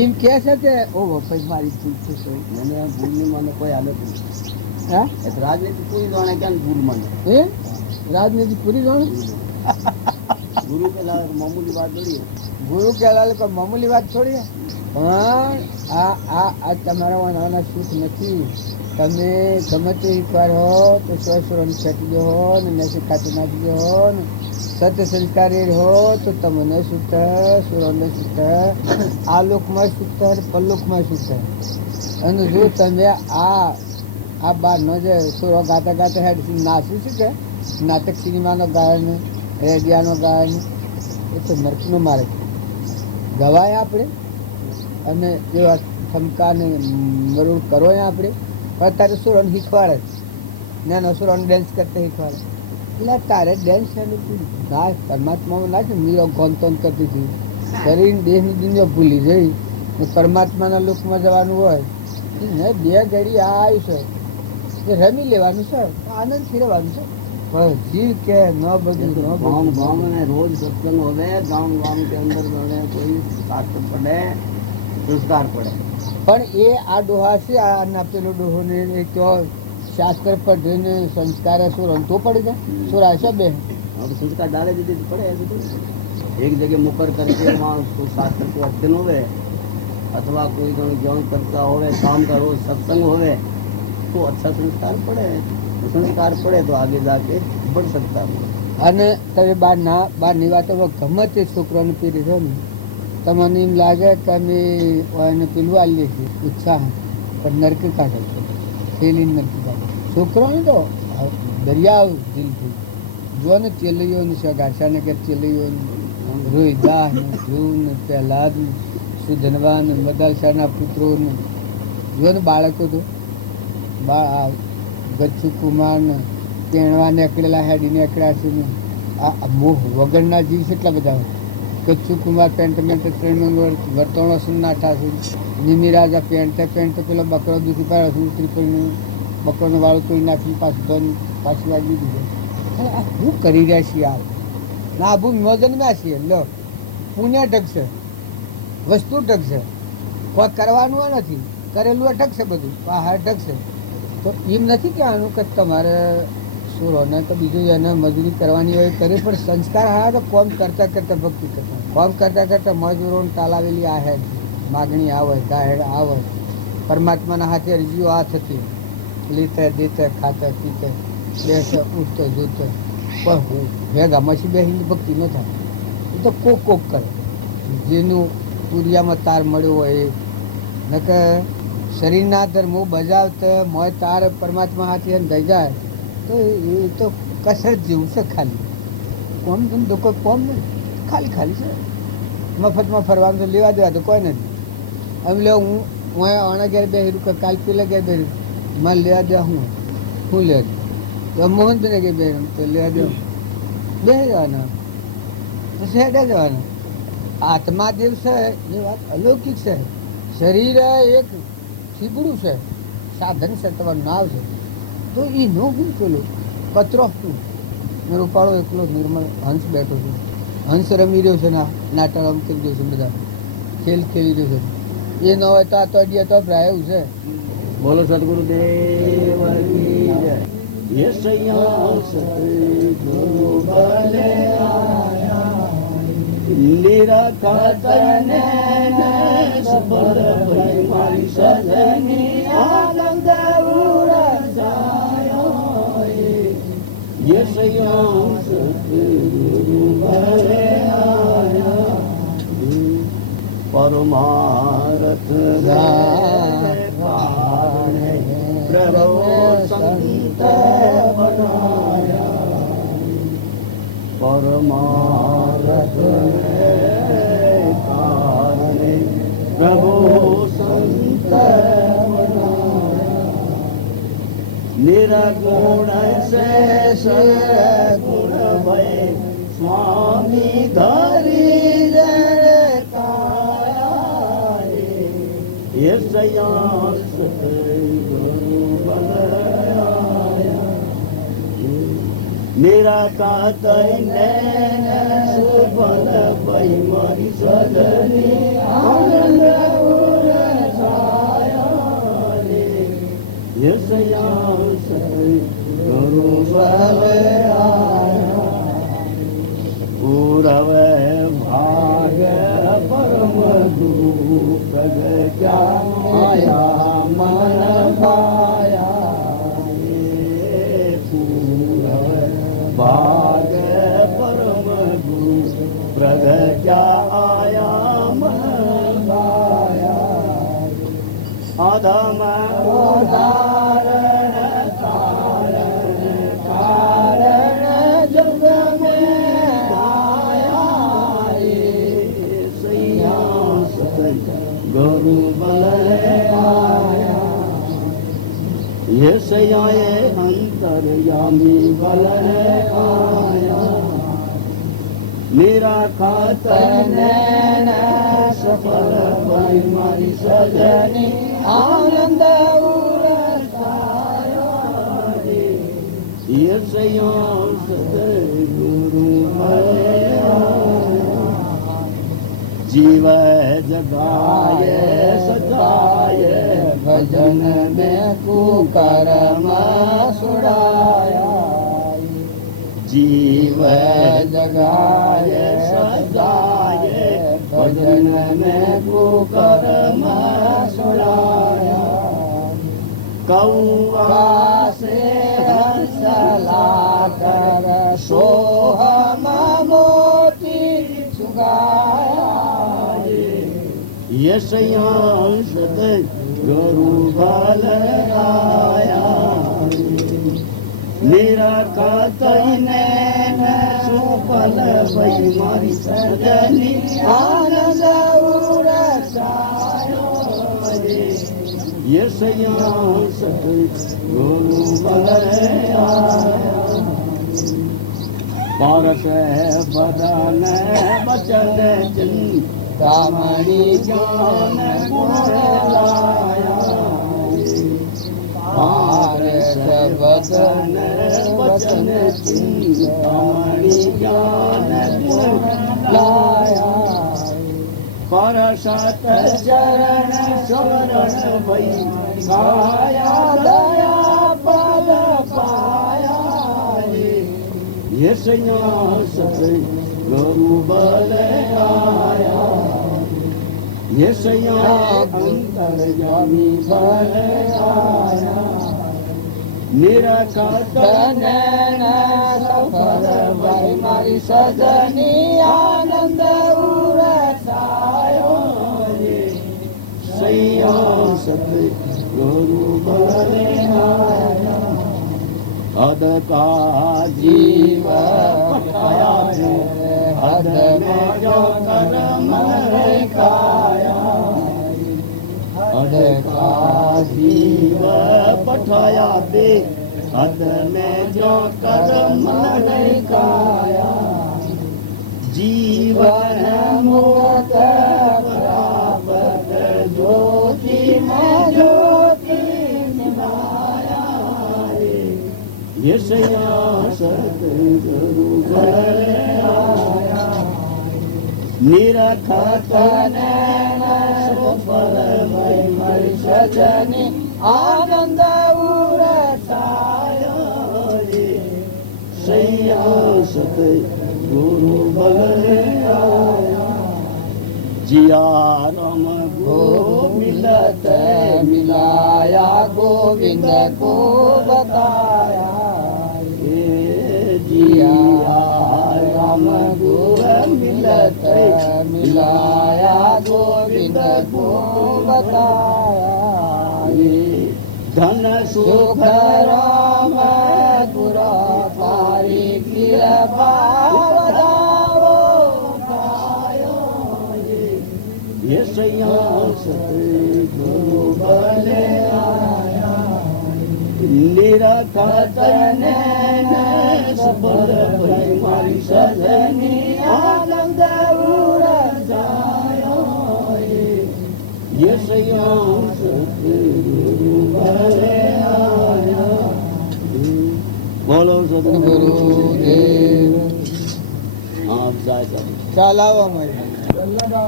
એમ કે છે કે ઓહો ભાઈ મારી ભૂલ છે. મને ભૂલની મને કોઈ આદત નથી. હા રાજનીતિ પૂરી જાણે ક્યાં ભૂલ મને એ રાજનીતિ પૂરી જાણે ગુરુ પેલા મામૂલી વાત દોડીએ ગુરુ કહેલા કોઈ મામૂલી વાત છોડીએ. પણ આ તમારા વાનાના સુખ નથી. તમે ગમે તે એકવાર હો તો સ્વસ્વરણ છેટી દો હો ને નશી ખાતી નાખી દો હો ને સત્ય સંસ્કારી હો તો તમને સુખ સુરને સુખ આ લોકમાં સુખ અને પરલોકમાં સુખ. અને જો તમે આ બારનો જે સુરો ગાતા ગાતા હેડ નાચ્યું છે કે નાટક સિનેમાનો ગાયન રેડિયાનો ગાયન એ તો નર્કનો માર્ગ ગવાય આપણે. અને એવા ઠમકા ને મરૂડ કરો આપણે પણ અત્યારે સુરોને શીખવાડે નાનો સુરોને ડેન્સ કરતા શીખવાડે એટલે તારે ડેન્સ ના પરમાત્મામાં ના છે મીરો ગોંતન કરતી હતી શરીર દેહની દુનિયા ભૂલી જઈ પરમાત્માના લોકમાં જવાનું હોય ને 2 ઘડી આ આવ્યું છે એ રમી લેવાનું છે આનંદથી રહેવાનું છે પણ જીવ કે ન બધું गाँव गाँव में रोज सत्संग होवे गाँव गाँव के अंदर गणे कोई शास्त्र पढ़े संस्कार पढ़े પણ એ આ ડોહા છે આ પેલો ડોહો ને એ તો શાસ્ત્ર પર જઈને સંસ્કાર શું રમતો પડે છે શું રાશે બે अब संस्कार डाले दीदी पढ़े ऐसे तो एक जगह मुकर करके वहाँ उसको शास्त्र को अध्ययन होवे अथवा कोई ज्ञान करता होवे शाम का रोज सत्संग होवे तो अच्छा संस्कार पड़े तो संस्कार पड़े तो आगे जाके बढ़ सकता है અને તમે બહારની વાતોમાં ગમે તે છોકરાને પીરી છે ને તમને એમ લાગે કે અમે એને પેલું આવીએ છીએ ઉત્સાહ પણ નરક કાઢે છે ફેલીને નરક કાઢે છોકરાને તો દરિયાવ દિલથી જો ને ચેલૈયોને ગાંઠાને કે ચેલૈયોને રોહિદાસ ને ધ્રુવ ને પ્રહલાદ ને સુધનવા ને મદાલશાના પુત્રોને જો ને બાળકો તો ગચ્છુ કુમાર ને તેણવા નીકળેલા હેડી નીકળ્યા છે ને આ મોહ વગરના જીવ કેટલા બધા ગચ્છુ કુમાર પેન્ટ વર્તણો નાઠા છે નિમી રાજા પેન્ટ પેલો બકરો દૂધી પાડ્યો છે ઉતરી પડીને બકરોનો વાળો તોડી નાખીને પાછું પાછી વાગી દીધું આ શું કરી રહ્યા છીએ આ ના આબુ મોજનમાં છીએ લો પુણ્ય ટકશે વસ્તુ ટકશે કોઈ કરવાનું નથી કરેલું ટકશે બધું હાર ટકશે તો એમ નથી કહેવાનું કે તમારે શું રોને તો બીજું એને મજૂરી કરવાની હોય કરે પણ સંસ્કાર હા તો કોમ કરતાં કરતાં ભક્તિ કરતા કોમ કરતાં કરતાં મજૂરોને તાલાવેલી આ હે માગણી આવે ગાહેડ આવે પરમાત્માના હાથે અરજીઓ આ થતી લેતે દેતે ખાતે પીતે બેસે ઉઠતે જોતે પણ ભેગા મસી બેસીને ભક્તિ ન થાય એ તો કોક કરે જેનું પૂરિયામાં તાર મળ્યો હોય એ નકે શરીરના ધર્મો બજાવતા મોય તાર પરમાત્મા હાથે દઈ જાય તો એ તો કસરત જેવું છે ખાલી કોમ ધંધો કોઈ કોમ નહીં ખાલી છે મફતમાં ફરવાનું તો લેવા દેવા તો કોઈ નથી એમ લે હું આણા ઘેર બેસી રૂ કાલ પેલા ઘેર બેસી મને લેવા દે હું લેવા દે મોહનને ઘેર બે તો લેવા દે બેસી જવાના પછી હેડે જવાના આત્મા દેવ છે એ વાત અલૌકિક છે શરીર એક થીબડું છે સાધન છે તમારું નાવ છે તો એ નો હું પેલું કચરો શું રૂપાળો એકલો નિર્મળ હંસ બેઠો છે હંસ રમી રહ્યો છે નાટક આમ કરી રહ્યો છે બધા ખેલ ખેલી રહ્યો છે એ ન હોય તો આ તો અડીએ તો પ્રાય એવું છે बोलो सदगुरु देव की जय ये सैया सतगुरु बले आया निरखा तने सफल भई मारी सजनी आनंद उरसायो ये सैया सतगुरु बले आया परमारथ प्रभु संत बनाया परमारथ कारणे प्रभु संत बनाया निरगुण से सगुण भय स्वामी धरी जय काया ये सयास मेरा का सुबल भई मारी सजनी आनंद उरसाया रे ये सयास गुरु बल आया पूरव भाग परम दुख क्या आया मन पाया भाग परम गुरु प्रगट्या आया मन गाया अधम उदाहरण कारण कारण जग में आया सैया सत गुरु आया, ये सयाए अंतर्यामी बल आया, मेरा खातर नैन सफल भई मारी सजनी, आनंद उरसाया रे, ये सयाए सतगुरु आया, जीव जगाए सजाए भजन में कुकर्म छुड़ाया, जीव जगाए सजाए भजन में कुकर्म छुड़ाया, कौआ से हंस लाकर सोहम मोती चुगाया, ये सयांस गुरु बल आया, मेरा कातई नैन सुफल भई मारी सजनी, आनंद उरसाया रे, ये सयांस गुरु बल आया, पारस बदन बचन चिंतामणि ज्ञान गुण लाया, पारस बदन बचन चिंतामणि ज्ञान गुण लाया, परसत चरण शरण भई गाया, दया पद पाया रे, ये सन्यास गुरु बल आया, ये सन्यास अंतर्यामी बल आया, मेरा कातन सफल भई मारी सजनी, आनंद उरसाया रे, सन्यास गुरु बल आया, हद का जीव पठाया है, हद में जो कर्म काया, हद का जीव पठाया दे, हद में जो कर्म काया, जीवन मुक्त प्राप्त ज्योति में ज्योति निभाया, ये सयास गुरु बल आया, मेरा खातन सफल भई मारी सजनी, आनंद उरसाया रे, सयास गुरु बल आया, जिया राम गो मिलत मिलाया, गोविंद को बताया, जिया राम गुर मिलत मिलाया, गोविंद को बताया, धन सुख राम गुरा तारी कृपा बताओ पाया, ये सयास गुरु बल आया, निरखत नैन सफल भई मारी सजनी, आनंद उरसाया रे, ये सयांस गुरु बल आया, बोलो सतगुरु देव। आप जाए चलाओ हमारे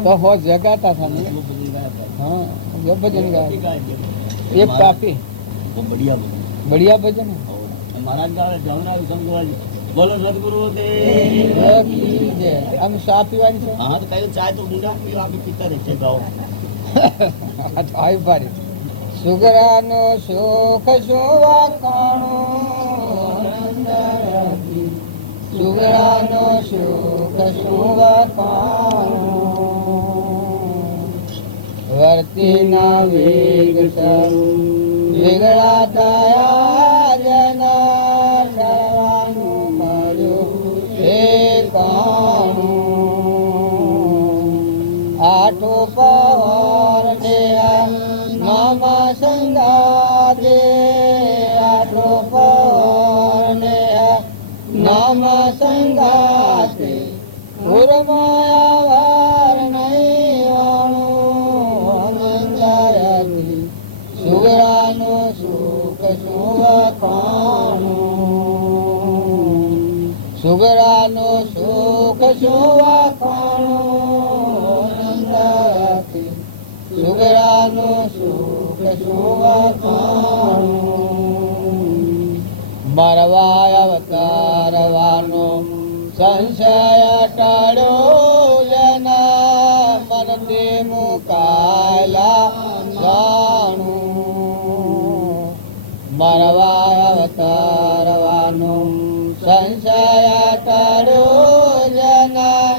तो हो जगाता था ना, हाँ जब भजन गाया ये काफी वो बढ़िया बढ़िया भजन है। महाराज का जाना संगवाजी बोलो सतगुरु देव की जय। हम साफ पीवानी से हाँ तो कहीं चाय तो मुंडा पीवा के पीता रहते गाओ आई बारी सुगरानो सुख सुवा काणो, सुगरानो सुख सुवा काणो, वर्ती ना वेग सब वेगळा दया जन सर्वानु मळ्यो हे काणो, आठो पहर देहा નામ સંગાતે આઠો પવને નામ સંગાતે ઉર્માયા નહીં મંગળાથી સુગરાનું સુખ સુવખાણું સુગરાનું સુખ સુવખાણું મંગળાથી સુગરાનું સુખ સુવખાણું મરવા અવતારવાનો સંશય ટાળ્યો જના મનથી મુકાયેલા જાણું મરવા અવતારવાનો સંશય ટાળ્યો જના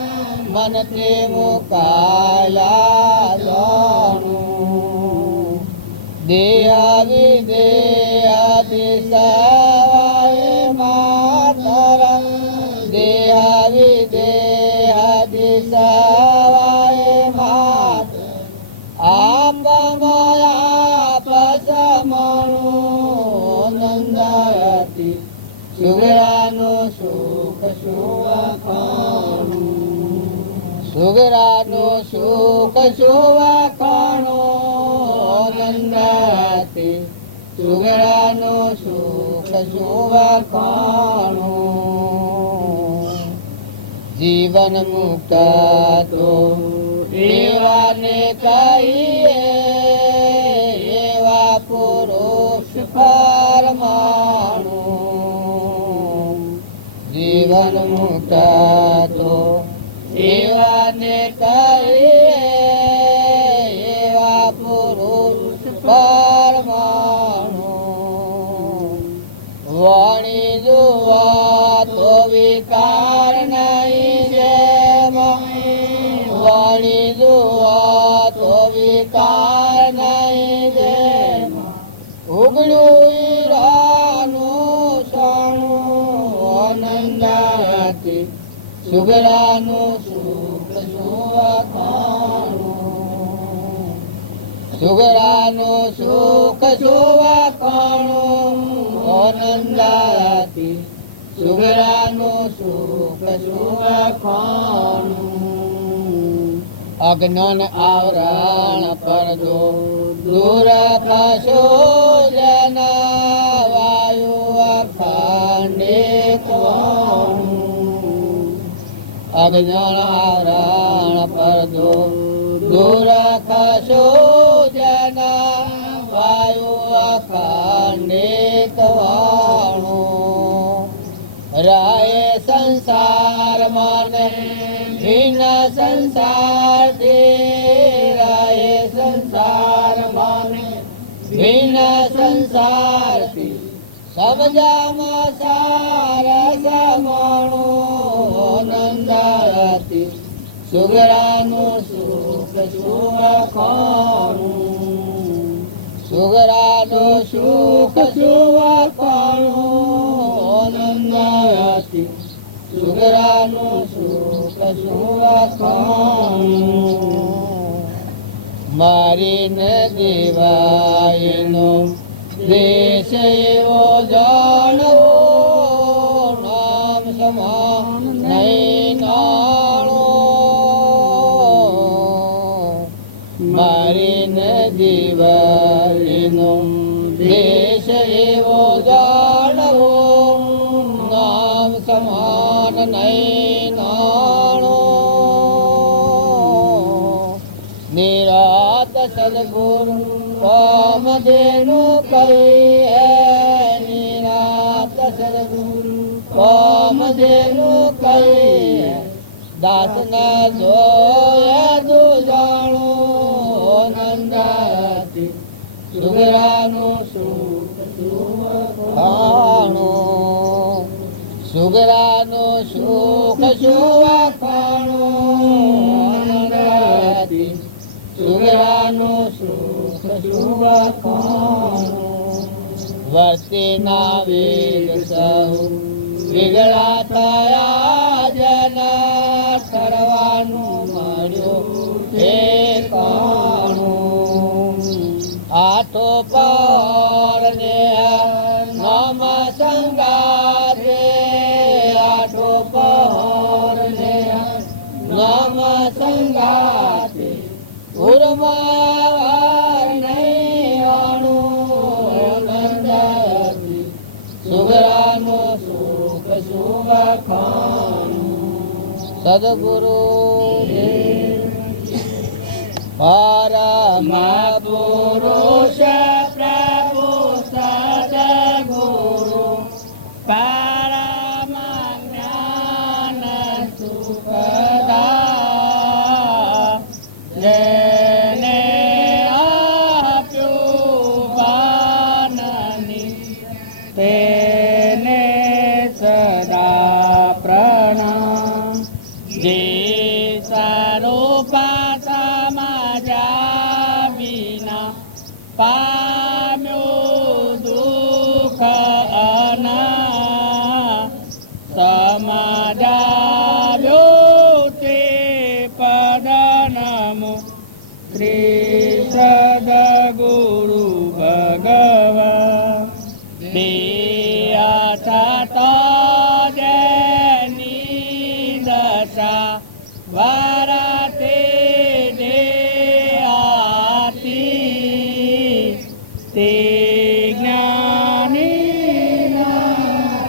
મનથી મુકાયેલા જાણું દેહ વિદેહાથી સવાય માતરમ દેહ વિદેહાથી સવાય માત આપ ગયા પસમણું નંદાયતી સુગરાનું સુખ સુવખાણું સુગરાનું સુખ સુવખાણું નંદાયતી સુગરાનું સુખ સુવખાણું જીવન મુક્ત તો એવાને કહીએ એવા પુરુષ પરમાણું જીવન મુક્ત તો એવાને કહીએ એવા પુરુષ પરમાણું વાણી જોવા તો વિકાર નહીં જેમ વાણી જોવા તો વિકાર નહીં જેમ ઉગડ્યું હીરાનું સોનું આનંદાથી સુગરાનું સુખ સુવખાણું સુગરાનું સુખ સુવખાણું આનંદાથી સુગરાનું સુખ સુવખાણું અજ્ઞાન આવરણ પરદો દૂર ખસો જના વાયુ અખંડિત અજ્ઞાન આવરણ પરદો દૂર ખસો જના વાયુ અખંડિત રાય સંસાર મને ભિન્ન સંસાર રાય સંસાર મને ભિન્ન સંસાર સમજામાં સાર સમણું નંદાયતી સુગરાનું સુખ સુવખાણું સુગરાનું સુખ સુવખાણું નંદાયતી સુગરાનું સુખ સુવખાણું મારીને દેવાયનો દેશ એવો જાણવો નામ સમાન નહીં નાણો મારીને દેવાયનો દેશ એવો જાણવો નામ સમાન નહીં નાણો નિરાત સદગુરુ કામધેનું કહીએ નિરાત સદગુરુ કામધેનું કહીએ દાસના જોયા દુજાણું નંદાયતી સુગરાનું સુખ સુવખાણું સુગરાનું સુખ સુવખાણું નંદાયતી સુગરાનું સુખ સુવખાણું વર્તીના વેગ સહુ વિગળા થયા જના ઠરવાનું મળ્યું ઠેકાણું આઠો પર ને નામ સંગાતે આઠો પર ને નામ સંગાતે ઉર્માવાર નહીં અણુ બંધાતી સુગરાનો સુખ સુવખાનું સદગુરુ પરમ પુરુષ પ્રભુ સદગુરુ પરમ જ્ઞાન સુખદા જેને આપ્યું બાનની તેને સદા પ્રણામ જે સ્વરૂપા પામ્યો દુઃખ અના સમાજાવ્યો તે પદ નમો શ્રી સદગુરુ ભગવાન દેયા જેની દશા વરતે તે જ્ઞાનીના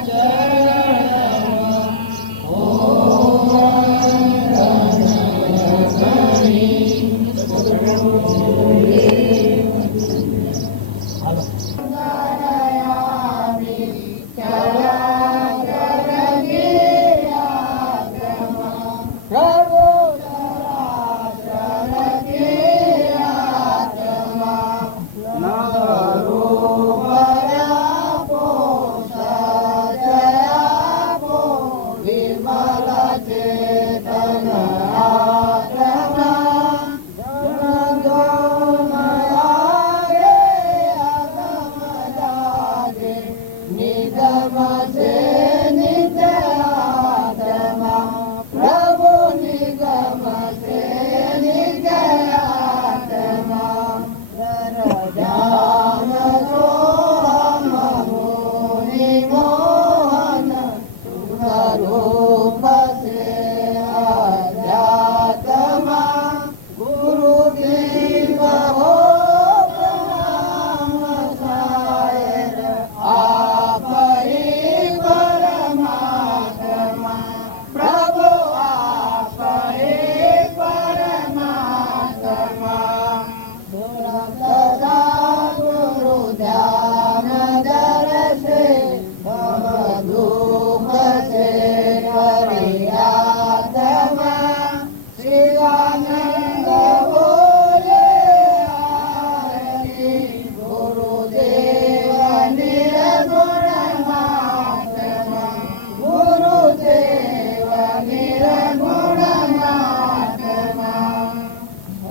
ચરણમાં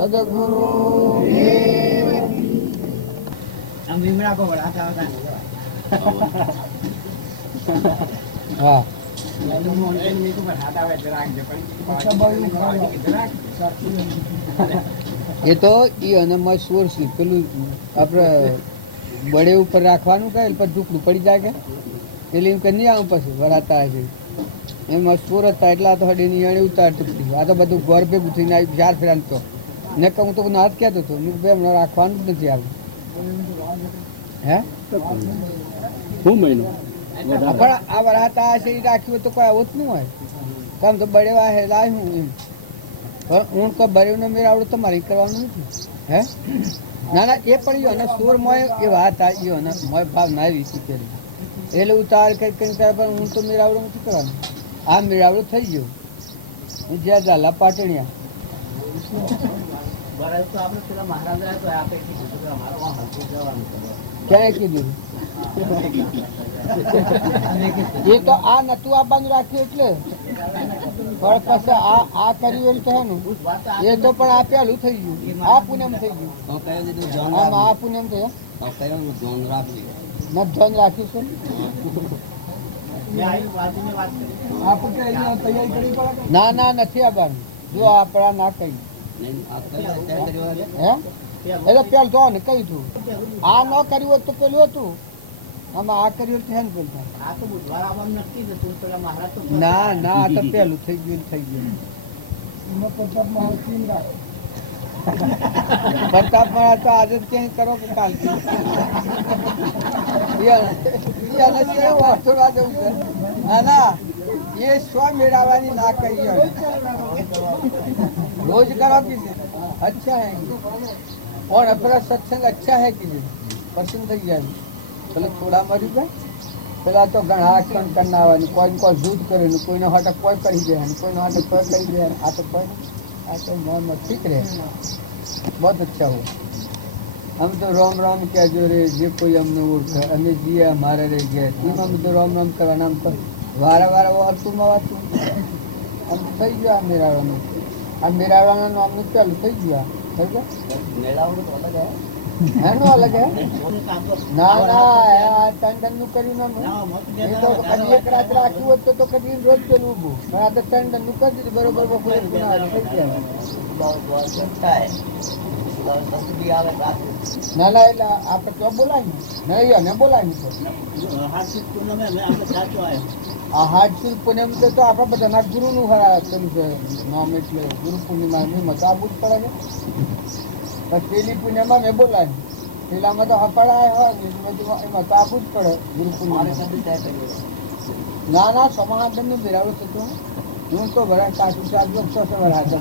સદગુરુ આમ લીમડા કો વળાતા હતા હા એ તો ઈ અને મશહૂર છે પેલું આપણે બળે ઉપર રાખવાનું કે પછી ઢુકડું પડી જાય કે એટલે એમ કે નહીં આવું પછી વરાતા છે એમ મશહૂર હતા એટલા તો હડીની અણી ઉતાર ટુકડી આ તો બધું ઘર ભેગું થઈને આવી 4 ફેરાન તો ને હું તો નાથ કહેતો હતો મેં બે હમણાં રાખવાનું જ નથી આવ્યું હે શું મહિનો પણ આ વરાતા છે એ રાખ્યું હોય તો કોઈ આવું જ નહીં હોય કામ તો બળેવા હે લાય હું એમ પણ હું કોઈ બળેવને મેળાવડું તમારે કરવાનું નથી હે ના ના એ પણ યો અને સુર મોય એ વાત આ યો ને મોય ભાવ ના આવી શીખેલી એટલે ઉતાર કરી પણ હું તો મેળાવડું નથી કરવાનું આ મેળાવડું થઈ ગયું જ્યાં ઝાલા પાટણિયા ક્યાંય કીધું એ તો આ નતું આપવાનું રાખ્યું એટલે પણ પછી આ કર્યું એમ થવાનું એ તો પણ આ પેલું થઈ ગયું આ પુણ્યમ થઈ ગયું આ પુણ્યમ થયા ધન રાખીશું ના ના નથી આવવાનું જો આપણા ના કહી એટલે પેલું તો ને કહ્યું હતું આ ન કર્યું હોત તો પેલું હતું આમાં આ કર્યું છે ને પેલું આ તો બુધવાર આવવાનું નક્કી જ હતું પેલા મહારાજ તો ના ના આ તો પેલું થઈ ગયું થઈ ગયું પ્રતાપ મહારાજ તો આજે જ ક્યાંય કરો કે કાલ ये स्व मेड़ावानी ना करिए रोज करो किसी अच्छा है और अपना सत्संग अच्छा है किसी पसंद થઈ જાય એટલે થોડા મરી જાય પેલા તો ઘણા કણ કરનાવાની કોઈ કોઈ જૂથ કરે ને કોઈનો હાટે કોઈ કરી દે ને કોઈનો હાટે કોઈ કરી દે આ તો કોઈ આ તો મોન ઠીક રહે बहुत अच्छा हुआ हम तो राम राम क्या जो रे जे कोई हमने ओळखे અમે જીએ અમારે રહી ગયા એમ અમે તો રામ રામ કરવાના આમ તો વારા વારા वो હતું વાતું આમ થઈ ગયો મેરાવાનું આ મેરાવાના નામનું ચાલુ થઈ ગયું થઈ ગયું મેળાવડો તો અલગ હે એનો અલગ હે ના ના આ ટંડનનું કર્યું ના એ તો કદી એક રાત રાખ્યું હોત તો કદી રોજ પેલું ઊભું પણ આ તો ટંડનનું કરી દીધું બરોબર બપોરે ગુના થઈ ગયા ના ના એટલે આપણે તો બોલાવી નહીં એને બોલાવી તો હાર્દિક પૂનમે આપણે સાચો આવ્યો આ હાર્દિક પૂનમ તો આપણા બધાના ગુરુનું પેલું છે નામ એટલે ગુરુ પૂર્ણિમા એમાં તો આવવું જ પડે ને પણ પેલી પૂનમમાં મેં બોલાવી પેલામાં તો હપડાય હોય ને એમાં તો આવવું જ પડે ગુરુ પૂર્ણિમા ના ના સમાધાનનું બિરાડું થતું હું તો વરાળ કાચું ચાલુ છો વરાળ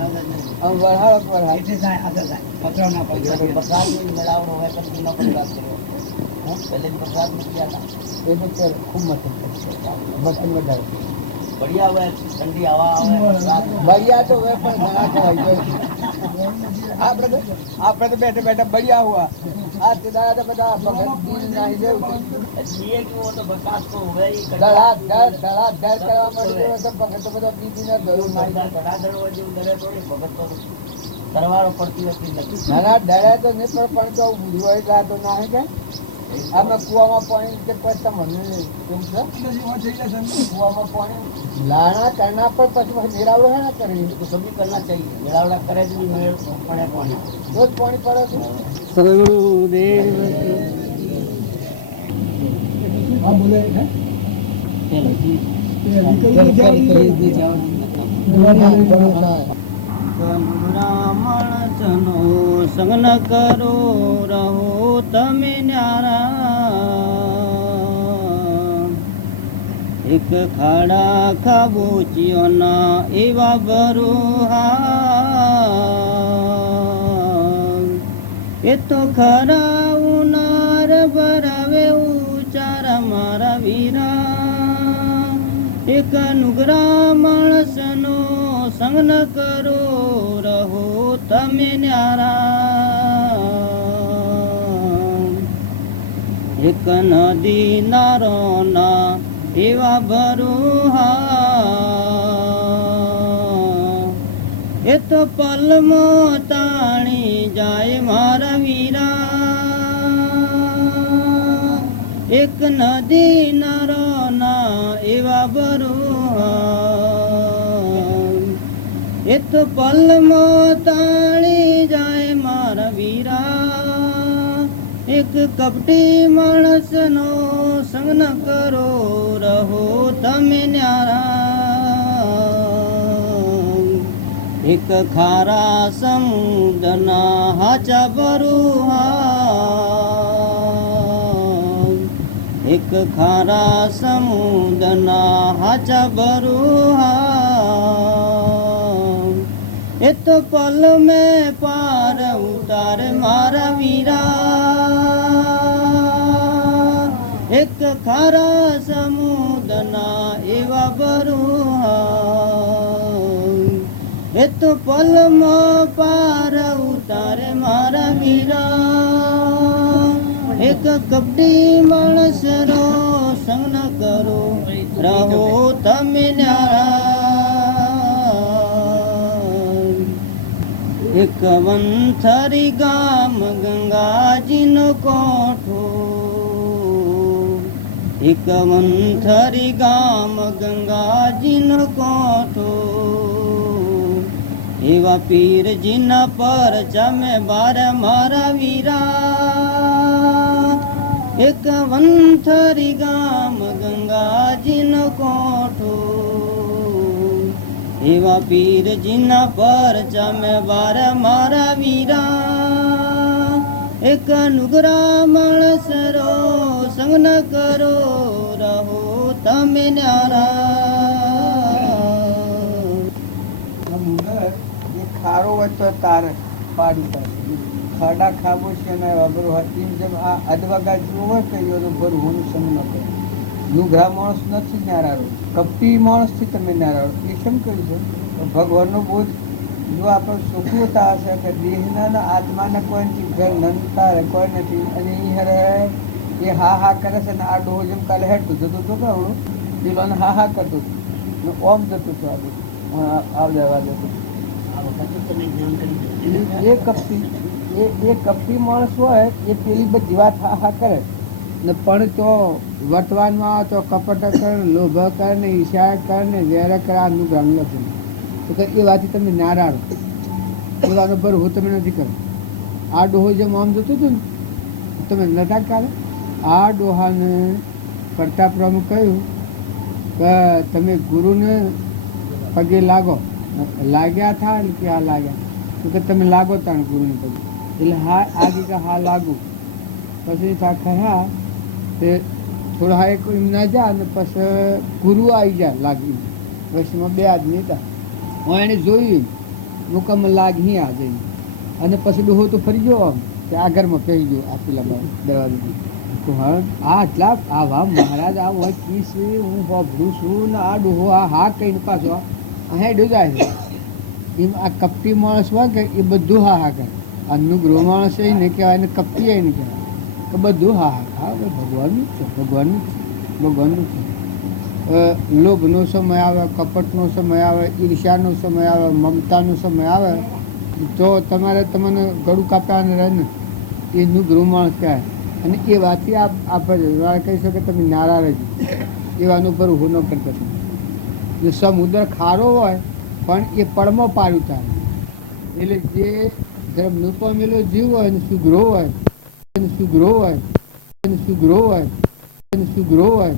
આમ વરાળ વરાળ प्रसाद में मिलावट हो तो बिना प्रसाद करो पहले प्रसाद में किया था એ તો ચાલ ખૂબ મત બસન વધારે बढ़िया हुआ ठंडी हवा बढ़िया तो वे પણ ઘણા કહેવાય આપણે તો બેઠે બેઠે बढ़िया हुआ આ તે દાડા તો બધા ભગત દિલ નાહી જેવું ये कि वो तो बरसात को हुआ ही ધડાધડ કરવા માંડ્યો તો ભગત તો બધા બીજીને ધરું નાહી ધડાધડ હોય જેવું ડરે થોડી ભગત તો તરવારો પડતી હતી નથી ના ના ડરે તો નહીં પણ તો હોય ગયા તો ના હે કે અમે કુવામાં પાણી કે કોઈ તમને કેમ છે કુવામાં પાણી લાણા કરના પર પછી મેળાવડો હે ને કરી तो सभी करना चाहिए मेड़ावड़ा करे तो भी मेड़ पड़े पानी રોજ પાણી પડે છે सदगुरुदेव બ્રાહ્મણ જનો સંગ ન કરો રહો તમે ન્યારા એક ખાડા ખાબોચીઓના એવા બરુહા એ તો ખરા ઉનાર ભરાવે ઉચાર મારા વીરા એક નુગરા માણસનો સંગ ન કરો રહો તમે ન્યારા એક નદી નારોના એવા બરુહા એ તો પલમો તાણી જાય મારા વીરા એક નદી નારોના એવા બરુહા એ તો પલમો તાણી જાય મારા વીરા એક કપટી માણસનો સંગ ન કરો રહો તમે ન્યારા એક ખારા સમુદ્રના હાચા બરુહા એક ખારા સમુદ્રના હાચા બરુહા એ તો પલ મેં પાર ઉતાર મારા વીરા એક ખારા સમુદ્રના એવા બરુહા એ તો પલમાં પાર ઉતારે મારા વીરા એક કપટી માણસનો સંગ ન કરો રહો તમે ન્યારા એક વંથરી ગામ ગંગાજીનો કોઠો એક વંથરી ગામ ગંગાજીનો કોઠો એવા પીર જીના પર જમે બાર મારા વીરા એક વંથરી ગામ ગંગાજીનો કોઠો એવા પીર જીના પર જમે બાર મારા વીરા એક નુગરા માણસ રો સંગ ન કરો રહો તમે ન્યારા ખારો હોય તો તાર પાડી પાડે ખાડા ખામોશી અને અબરો હતી જેમ આ અધવગા જેવું હોય કે એનું ભરું હોનું સમ ન કરે લુઘરા માણસ નથી નારાળો કપટી માણસથી તમે નારાળો એ કેમ કર્યું છે ભગવાનનો બોધ જો આપણે સુખવતા હશે કે દેહના આત્માને કોઈથી ઘર નનતા કોઈ નથી અને એ હરે એ હા હા કરે છે ને આ ડોહો જેમ કાલે હેઠું જતું હતું કાવડું પેલો હા હા કરતું હતું ઓમ જતું હતું આ બધું આવવા જતું એ કપટી માણસ હોય એ પેલી બધી વાત હા હા કરે ને પણ તો વર્તમાનમાં આવે તો કપટ કરે લોભ કરે ને ઈર્ષા કરે ને વેર કરે આનું ગ્રામ નથી તો કે એ વાતથી તમે નારાળો એ વાત પર હું તમે નથી કરો આ ડોહો જેમ આમ જતું હતું ને તમે નતા કાઢે આ ડોહાને પ્રતાપરામે કહ્યું કે તમે ગુરુને પગે લાગો લાગ્યા થા એટલે કે હા લાગ્યા તો કે તમે લાગો તાણ ગુરુને પગે એટલે હા આગે કે હા લાગુ પછી ખરા તે થોડા એક ના જા અને પછી ગુરુ આવી જાય લાગી વચમાં બે આદમી હતા હું એને જોયું મુકમ લાગી આ જઈને અને પછી ડોહો તો ફરી ગયો આમ કે આ ઘરમાં પહેરી ગયો આ પેલા દરવાજે તો હા આટલા આવા મહારાજ આ હોય કી છે હું ભરું છું ને આ ડોહો આ હા કહીને પાછો આ હેડો જાય છે એમ આ કપટી માણસ હોય કે એ બધું હા હા કરે આનું ગૃહ માણસ એ ને કહેવાય ને કપટી એ ને કહેવાય કે બધું હા હા હા ભગવાનનું જ છે ભગવાનનું છે લોભનો સમય આવે કપટનો સમય આવે ઈર્ષ્યાનો સમય આવે મમતાનો સમય આવે તો તમારે તમને ગળું કાપ્યાને રહે ને એનું ગૃહ માણસ કહેવાય અને એ વાતથી આપણે કહી શકે તમે નારાજ એવાનું પર ઉભો ન કરતા જો સમુદ્ર ખારો હોય પણ એ પળમાં પારું થાય એટલે જે જરા નૃપમેલો જીવ હોય ને સુગ્રહ હોય સુગ્રહ હોય સુગ્રહ હોય સુગ્રહ હોય